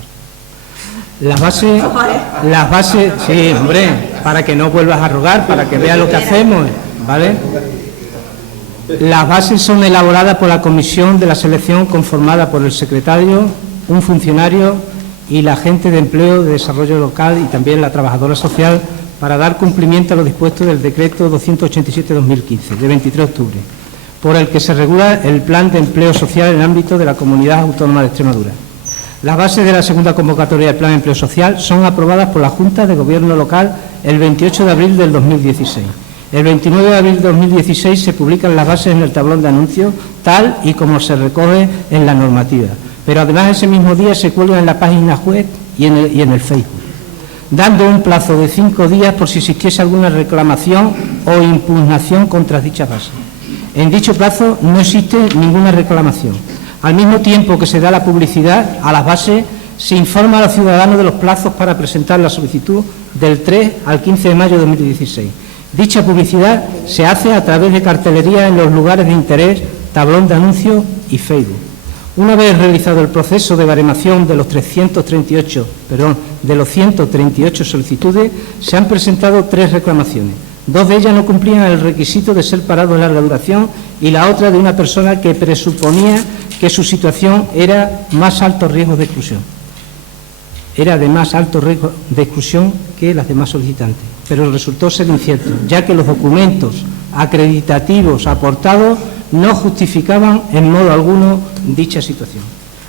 Las bases, sí, hombre, para que no vuelvas a rogar, para que veas lo que hacemos, ¿vale? Las bases son elaboradas por la comisión de la selección conformada por el secretario, un funcionario y la agente de empleo, de desarrollo local y también la trabajadora social para dar cumplimiento a lo dispuesto del decreto 287/2015, de 23 de octubre, por el que se regula el plan de empleo social en el ámbito de la Comunidad Autónoma de Extremadura. Las bases de la segunda convocatoria del Plan de Empleo Social son aprobadas por la Junta de Gobierno Local el 28 de abril del 2016. El 29 de abril de 2016 se publican las bases en el tablón de anuncios, tal y como se recoge en la normativa. Pero además ese mismo día se cuelgan en la página web y en el Facebook, dando un plazo de 5 días por si existiese alguna reclamación o impugnación contra dicha base. En dicho plazo no existe ninguna reclamación. Al mismo tiempo que se da la publicidad a las bases, se informa a los ciudadanos de los plazos para presentar la solicitud del 3 al 15 de mayo de 2016. Dicha publicidad se hace a través de cartelería en los lugares de interés, tablón de anuncios y Facebook. Una vez realizado el proceso de baremación de los 138 solicitudes, se han presentado 3 reclamaciones, 2 de ellas no cumplían el requisito de ser parados de larga duración y la otra de una persona que presuponía que su situación era más alto riesgo de exclusión. Era de más alto riesgo de exclusión que las demás solicitantes, pero resultó ser incierto, ya que los documentos acreditativos aportados no justificaban en modo alguno dicha situación.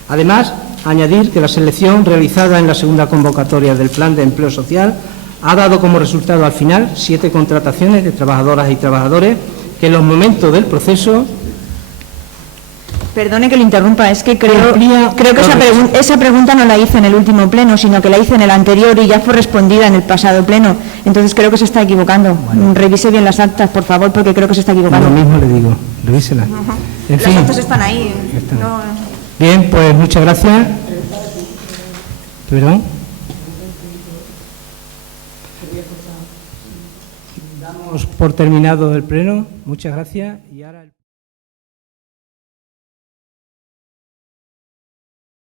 Además, añadir que la selección realizada en la segunda convocatoria del Plan de Empleo Social ha dado como resultado al final 7 contrataciones de trabajadoras y trabajadores que en los momentos del proceso... Perdone que le interrumpa, es que creo que esa pregunta no la hice en el último pleno, sino que la hice en el anterior y ya fue respondida en el pasado pleno. Entonces creo que se está equivocando. Bueno. Revise bien las actas, por favor, porque creo que se está equivocando. Lo mismo le digo, revíselas. En fin, las actas están ahí. No... Bien, pues muchas gracias. ¿Perdón? Damos por terminado el pleno. Muchas gracias. Y ahora